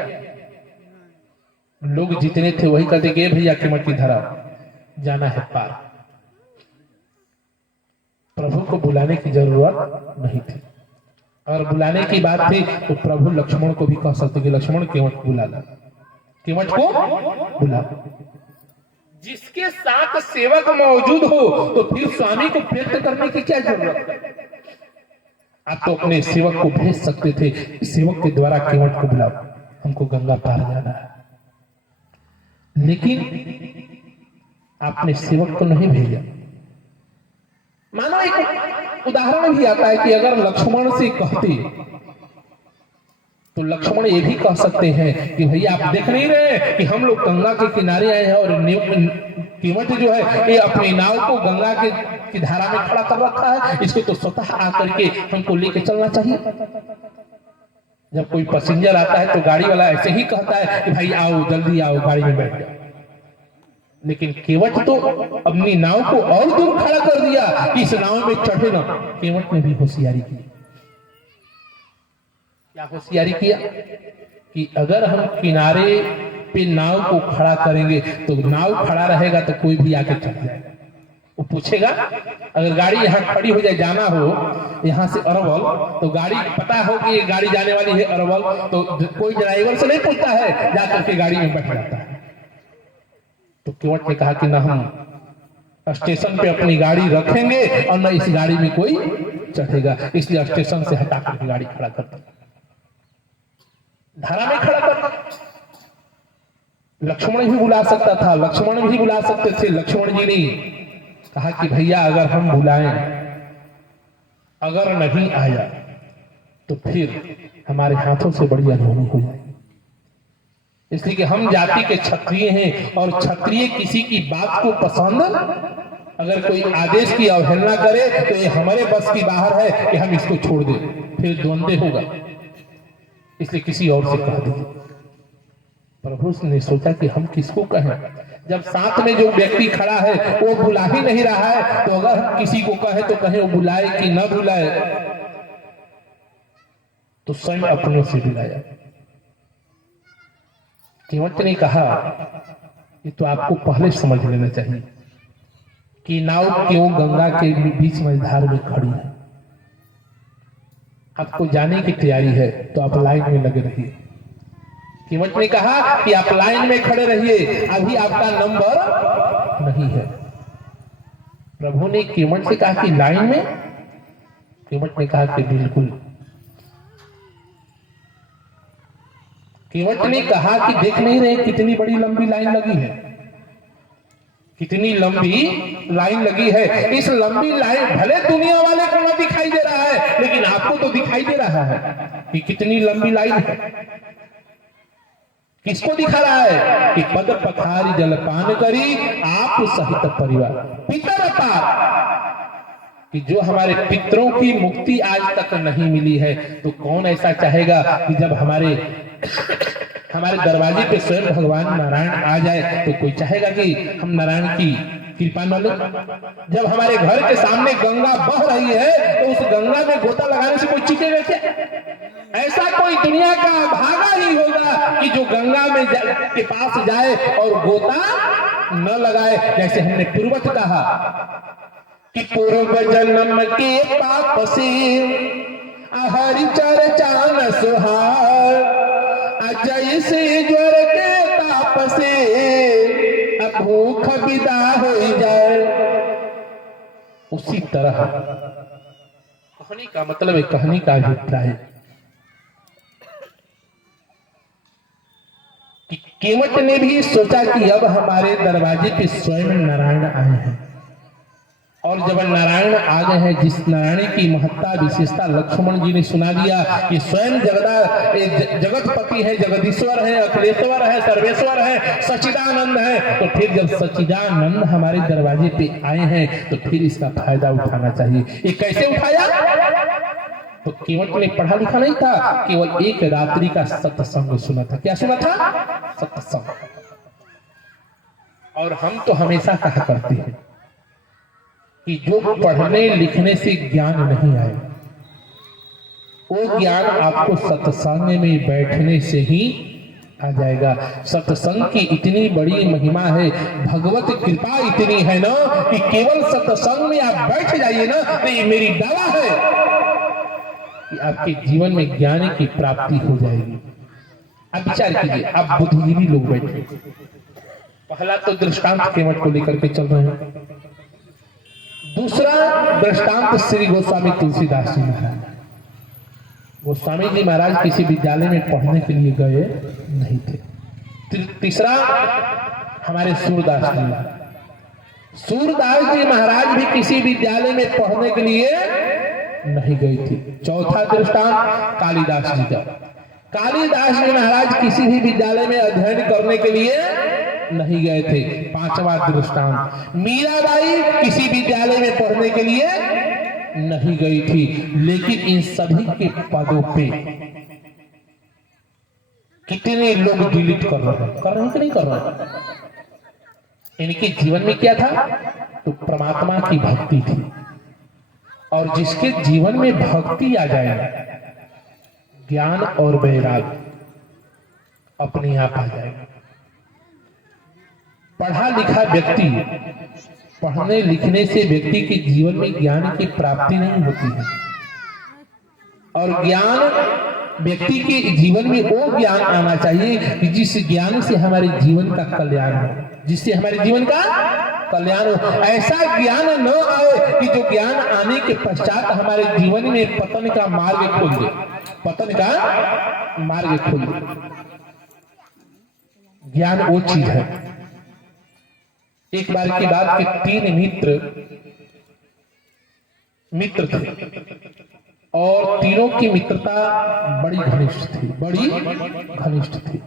लोग जितने थे वही कहते कि भैया कीमत की धरा, जाना है पार। प्रभु को बुलाने की जरूरत नहीं थी। अगर बुलाने की बात थी तो प्रभु लक्ष्मण को भी कह सकते कि लक्ष्मण कीमत को बुला ला, कीमत को बुला। जिसके साथ सेवक मौजूद हो तो फिर स्वामी को व्यक्त करने की क्या जरूरत है? आप तो अपने सेवक को भेज सकते थे, सेवक के द्वारा कीमत को बुलाओ, हमको गंगा पार जाना है। लेकिन आपने सेवक को नहीं भेजा। मानो एक उदाहरण भी आता है कि अगर लक्ष्मण से कहते तो लक्ष्मण ये भी कह सकते हैं कि भैया आप देख नहीं रहे कि हम लोग गंगा के किनारे आए हैं और कीमत जो है ये अपनी नाव को गंगा की धारा में खड़ा कर रखा है, इसको तो स्वतः आकर के हमको लेके चलना चाहिए। जब कोई पैसेंजर आता है तो गाड़ी वाला ऐसे ही कहता है कि भाई आओ, जल्दी आओ, गाड़ी में बैठ जाओ। लेकिन केवट तो अपनी नाव को और दूर खड़ा कर दिया कि इस नाव में चढ़े ना। केवट ने भी होशियारी की। क्या होशियारी किया कि अगर हम किनारे पे नाव को खड़ा करेंगे तो नाव खड़ा रहेगा तो कोई भी आके चढ़ जाएगा। वो पूछेगा, अगर गाड़ी यहाँ खड़ी हो जाए, जाना हो यहाँ से अरवल, तो गाड़ी पता हो कि ये गाड़ी जाने वाली है अरवल, तो कोई ड्राइवर से नहीं पूछता है, जाकर के गाड़ी में बैठ जाता है। तो केवट ने कहा कि ना हम स्टेशन पे अपनी गाड़ी रखेंगे और न इस गाड़ी में कोई चढ़ेगा, इसलिए स्टेशन से हटा करके गाड़ी खड़ा कर दी, धारा में खड़ा कर। लक्ष्मण भी बुला सकता था, लक्ष्मण भी बुला सकते थे। लक्ष्मण जी ने कहा कि भैया अगर हम बुलाएं, अगर नहीं आया तो फिर हमारे हाथों से बड़ी अनहोनी हो जाएगी। इसलिए कि हम जाति के क्षत्रिय हैं और क्षत्रिय किसी की बात को पसंद, अगर कोई आदेश की अवहेलना करे तो ये हमारे बस की बाहर है कि हम इसको छोड़ दें, फिर द्वंद्व होगा, इसलिए किसी और से कह दीजिए। प्रभु ने सोचा कि हम किसको कहें, जब साथ में जो व्यक्ति खड़ा है वो बुला ही नहीं रहा है, तो अगर हम किसी को कहे तो कहे वो बुलाए कि न बुलाए। तो स्वयं अपनों से बुलाया। केवट ने कहा कि तो आपको पहले समझ लेना चाहिए कि नाव क्यों गंगा के बीच मझधार में खड़ी है। आपको जाने की तैयारी है तो आप लाइन में लगे रहिए। केवट ने कहा कि आप लाइन में खड़े रहिए, अभी आपका नंबर नहीं है। प्रभु ने केवट से कहा कि लाइन में, केवट ने कहा कि बिल्कुल। केवट ने कहा कि देख नहीं रहे कितनी बड़ी लंबी लाइन लगी है, कितनी लंबी लाइन लगी है। इस लंबी लाइन भले दुनिया वाले को न दिखाई दे रहा है, लेकिन आपको तो दिखाई दे रहा है कि कितनी लंबी लाइन है। किसको दिखा रहा है कि पद पखारी जलपान करी आप सहित परिवार पितर पार, कि जो हमारे पितरों की मुक्ति आज तक नहीं मिली है, तो कौन ऐसा चाहेगा कि जब हमारे दरवाजे पे स्वयं भगवान नारायण आ जाए तो कोई चाहेगा कि हम नारायण की कृपा न लो। जब हमारे घर के सामने गंगा बह रही है तो उस गंगा में गोता लगाने से कोई चीखेगा क्या? ऐसा कोई दुनिया का भागा ही होगा कि जो गंगा में के पास जाए और गोता न लगाए। जैसे हमने पूर्वत कहा कि पूर्व जन्म के पाप से हरि चर्चा न सुहार, जैसे ज्वर के ताप से भूख विदा हो जाए, उसी तरह कहानी का मतलब है, कहानी का अभिप्राय कि केवट ने भी सोचा कि अब हमारे दरवाजे पे स्वयं नारायण आए हैं और जब नारायण आ गए हैं, जिस नारायण की महत्ता विशेषता लक्ष्मण जी ने सुना दिया, ये स्वयं जगतपति है, जगदीश्वर है, अखिलेश्वर है, सर्वेश्वर है, सच्चिदानंद है, तो फिर जब सच्चिदानंद हमारे दरवाजे पे आए हैं तो फिर इसका फायदा उठाना चाहिए। ये कैसे उठाया? तो केवल ने पढ़ा लिखा नहीं था, केवल एक रात्रि का सत्संग सुना था। क्या सुना था? सत्संग। और हम तो हमेशा कहा करते हैं कि जो पढ़ने लिखने से ज्ञान नहीं आए, वो ज्ञान आपको सत्संग में बैठने से ही आ जाएगा। सत्संग की इतनी बड़ी महिमा है, भगवत कृपा इतनी है ना कि केवल सत्संग में आप बैठ जाइए ना, तो ये मेरी दावा है कि आपके जीवन में ज्ञान की प्राप्ति हो जाएगी। आप विचार कीजिए, आप बुद्धिजीवी लोग बैठे, पहला तो दृष्टांत केवट को लेकर के चल रहे हैं, दूसरा दृष्टांत श्री गोस्वामी तुलसीदास जी महाराज। गोस्वामी जी महाराज किसी विद्यालय में पढ़ने के लिए गए नहीं थे। तीसरा हमारे सूरदास जी, सूरदास जी महाराज भी किसी विद्यालय में पढ़ने के लिए नहीं गई थी। चौथा दृष्टांत कालिदास जी का, कालिदास जी महाराज किसी भी विद्यालय में अध्ययन करने के लिए नहीं गए थे। पांचवा दृष्टांत मीराबाई किसी विद्यालय में पढ़ने के लिए नहीं गई थी, लेकिन इन सभी के पदों पे कितने लोग डिलीट कर रहे हैं, कर रहे हैं कि नहीं कर रहे हैं? इनके जीवन में क्या था? तो परमात्मा की भक्ति थी, और जिसके जीवन में भक्ति आ जाए, ज्ञान और वैराग्य अपने आप आ जाएगा। पढ़ा लिखा व्यक्ति, पढ़ने लिखने से व्यक्ति के जीवन में ज्ञान की प्राप्ति नहीं होती है, और ज्ञान व्यक्ति के जीवन में वो ज्ञान आना चाहिए कि जिस ज्ञान से हमारे जीवन का कल्याण हो, जिससे हमारे जीवन का कल्याण हो। ऐसा ज्ञान न आए कि जो ज्ञान आने के पश्चात हमारे जीवन में पतन का मार्ग खोल दे, पतन का मार्ग खोल दे। ज्ञान वो चीज है। एक बार की बात कि तीन मित्र थे, और तीनों की मित्रता बड़ी घनिष्ठ थी, बड़ी घनिष्ठ थी।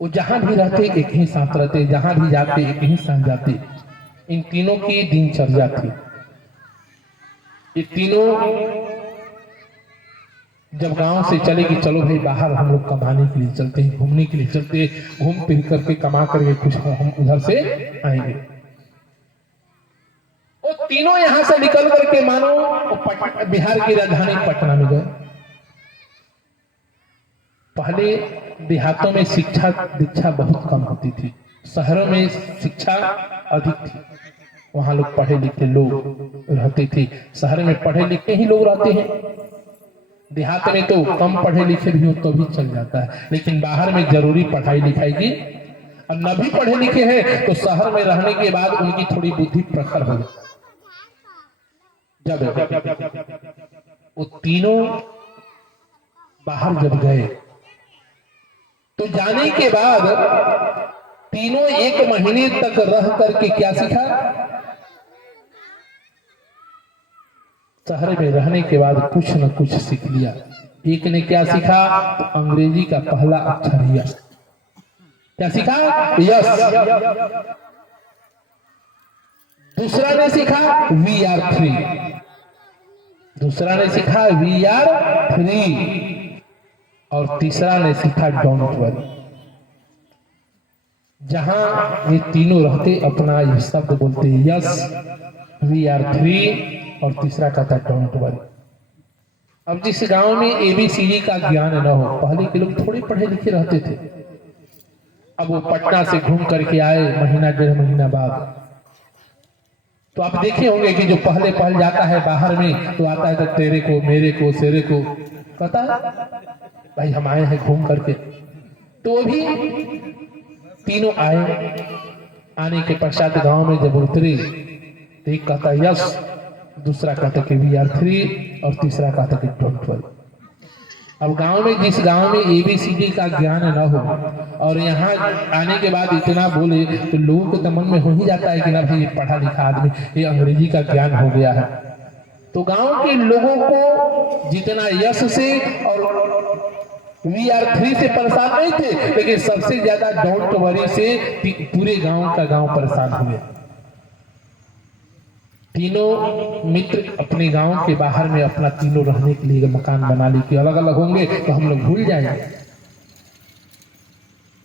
वो जहां भी रहते एक ही साथ रहते, जहां भी जाते एक ही साथ जाते। इन तीनों की दिनचर्या थी। ये तीनों जब गांव से चले कि चलो भाई बाहर हम लोग कमाने के लिए चलते हैं, घूमने के लिए चलते हैं, घूम फिर करके कमा करके कुछ हम उधर से आएंगे। वो तीनों यहां से निकल करके मानो बिहार की राजधानी पटना में गए। पहले देहातों में शिक्षा दीक्षा बहुत कम होती थी, शहरों में शिक्षा अधिक थी। वहां लोग पढ़े लिखे लोग रहते थे, शहर में पढ़े लिखे ही लोग रहते हैं। देहात में तो कम पढ़े लिखे भी हो तो भी चल जाता है, लेकिन बाहर में जरूरी पढ़ाई लिखाई की। और न भी पढ़े लिखे हैं तो शहर में रहने के बाद उनकी थोड़ी बुद्धि प्रखर हो जाती। जब वो तीनों बाहर जब गए तो जाने के बाद तीनों एक महीने तक रह करके क्या सीखा? शहर में रहने के बाद कुछ न कुछ सीख लिया। एक ने क्या सीखा? तो अंग्रेजी का पहला अक्षर यस। क्या सीखा? यस। दूसरा ने सीखा VR3, दूसरा ने सीखा VR3, और तीसरा ने सीखा डोंट वरी। जहां ये तीनों रहते अपना ये शब्द बोलते यस, VR3, और तीसरा कहता डोंट वरी। अब जिस गांव में ABCD का ज्ञान न हो, पहले के लोग थोड़े पढ़े लिखे रहते थे, अब वो पटना से घूम करके आए महीना डेढ़ महीना बाद, तो आप देखे होंगे कि जो पहले जाता है बाहर में तो आता है तो तेरे को मेरे को सेरे को कहता है भाई हम आए हैं घूम करके। तो भी तीनों आए, आने के पश्चात गांव में जब उतरे, एक कहता यस, दूसरा कहता कि VR3, और तीसरा कहता कि डोंट वरी। अब गांव में, जिस गांव में ABCD का ज्ञान न हो और यहाँ आने के बाद इतना बोले तो लोगों के तो मन में हो ही जाता है कि ना भाई ये पढ़ा लिखा आदमी, ये अंग्रेजी का ज्ञान हो गया है। तो गांव के लोगों को जितना यश से और VR3 से परेशान नहीं थे, लेकिन सबसे ज्यादा डोंट वरी से पूरे गांव का गांव परेशान हो गया। तीनों मित्र अपने गांव के बाहर में अपना तीनों रहने के लिए मकान बना ली कि अलग अलग होंगे तो हम लोग भूल जाएंगे।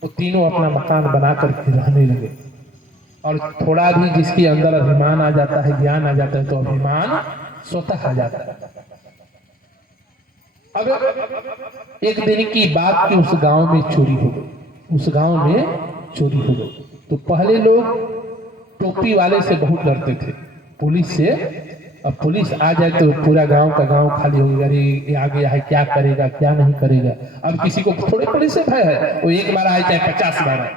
तो तीनों अपना मकान बनाकर के रहने लगे। और थोड़ा भी जिसके अंदर अभिमान आ जाता है, ज्ञान आ जाता है, तो अभिमान स्वतः आ जाता है। अब एक दिन की बात कि उस गांव में चोरी हो गई, उस गांव में चोरी हो गई। तो पहले लोग टोपी वाले से बहुत डरते थे, पुलिस से। अब पुलिस आ जाए तो पूरा गांव का गांव खाली हो गया, ये आ गया है, क्या करेगा क्या नहीं करेगा। अब किसी को थोड़े पुलिस से भय है, वो एक बार आए चाहे 50 बार आए,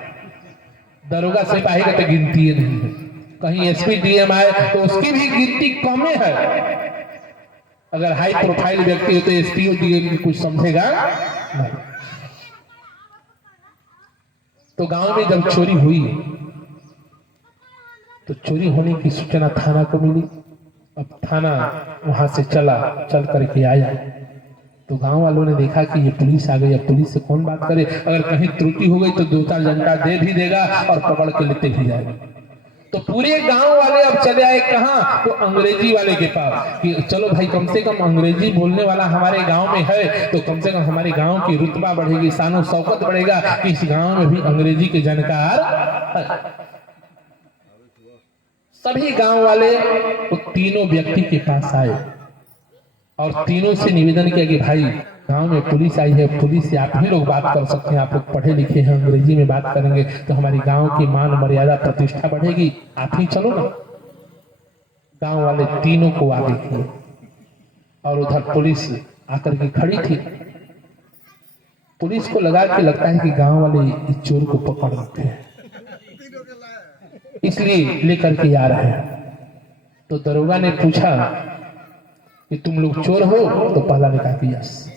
दरोगा सिर्फ आएगा तो गिनती ही नहीं है। कहीं SP DM आए तो उसकी भी गिनती कम है। अगर हाई प्रोफाइल व्यक्ति हो तो SP DM की कुछ समझेगा नहीं। तो गांव में जब चोरी हुई तो चोरी होने की सूचना थाना को मिली। अब थाना वहां से चल करके आया तो गांव वालों ने देखा कि ये पुलिस आ गई। अब पुलिस से कौन बात करे, अगर कहीं त्रुटि हो गई तो 2-4 जनता दे भी देगा और पकड़ के लेते भी जाएगा। तो पूरे गांव वाले अब चले आए कहां, तो अंग्रेजी वाले के पास कि चलो भाई कम से कम अंग्रेजी बोलने वाला हमारे गांव में है तो कम से कम हमारे गांव की रुतबा बढ़ेगी, शानो शौकत बढ़ेगा कि इस गांव में भी अंग्रेजी के जानकार है। सभी गांव वाले तो तीनों व्यक्ति के पास आए और तीनों से निवेदन किया कि भाई गांव में पुलिस आई है, पुलिस से आप ही लोग बात कर सकते हैं, आप लोग पढ़े लिखे हैं, अंग्रेजी में बात करेंगे तो हमारी गांव की मान मर्यादा प्रतिष्ठा बढ़ेगी, आप ही चलो ना। गांव वाले तीनों को आगे किए और उधर पुलिस आकर के खड़ी थी। पुलिस को लगता है कि गांव वाले इस चोर को पकड़ रखे हैं, इसलिए लेकर के आ रहे हैं। तो दरोगा ने पूछा कि तुम लोग चोर हो, तो पहला ने कहा कि यस।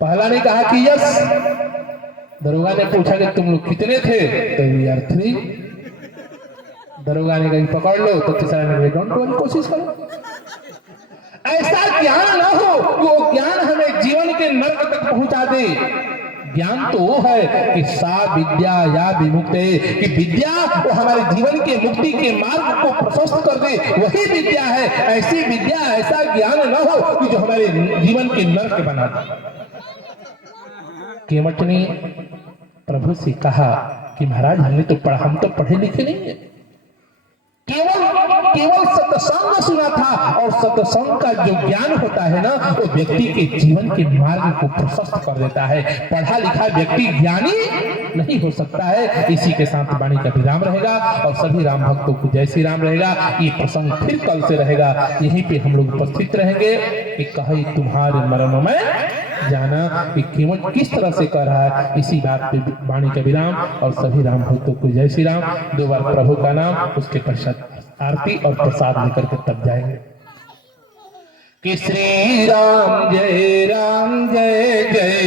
पहला ने कहा कि यस। दरोगा ने पूछा कि तुम लोग कितने थे, तो VR3। दरोगा ने कहा पकड़ लो, तो तीसरा ने कहा डोंट वरी, कोशिश करो। ऐसा ज्ञान ना हो वो ज्ञान हमें जीवन के नर्क तक पहुंचा दे। ज्ञान तो वो है कि सा विद्या या विमुक्ते, कि विद्या वो हमारे जीवन के मुक्ति के मार्ग को प्रशस्त कर दे, वही विद्या है। ऐसी विद्या, ऐसा ज्ञान न हो कि जो हमारे जीवन के नर्क बना दे। केवट ने प्रभु से कहा कि महाराज हमने तो पढ़ा, हम तो पढ़े लिखे नहीं है, केवल सत्संग सुना था। और सत्संग का जो ज्ञान होता है ना, वो व्यक्ति के जीवन के मार्ग को प्रशस्त कर देता है। पढ़ा लिखा व्यक्ति ज्ञानी नहीं हो सकता है। इसी के साथ वाणी का विराम रहेगा और सभी राम भक्तों को जय श्री राम रहेगा। ये प्रसंग फिर कल से रहेगा, यहीं पे हम लोग उपस्थित रहेंगे कि कहे तुम्हारे मर्म में जाना, कि कीमत किस तरह से कर रहा है। इसी बात पे वाणी का विराम और सभी राम भक्तों को जय श्री राम। 2 बार प्रभु का नाम, उसके पश्चात आरती और प्रसाद लेकर के तब जाएंगे कि श्री राम जय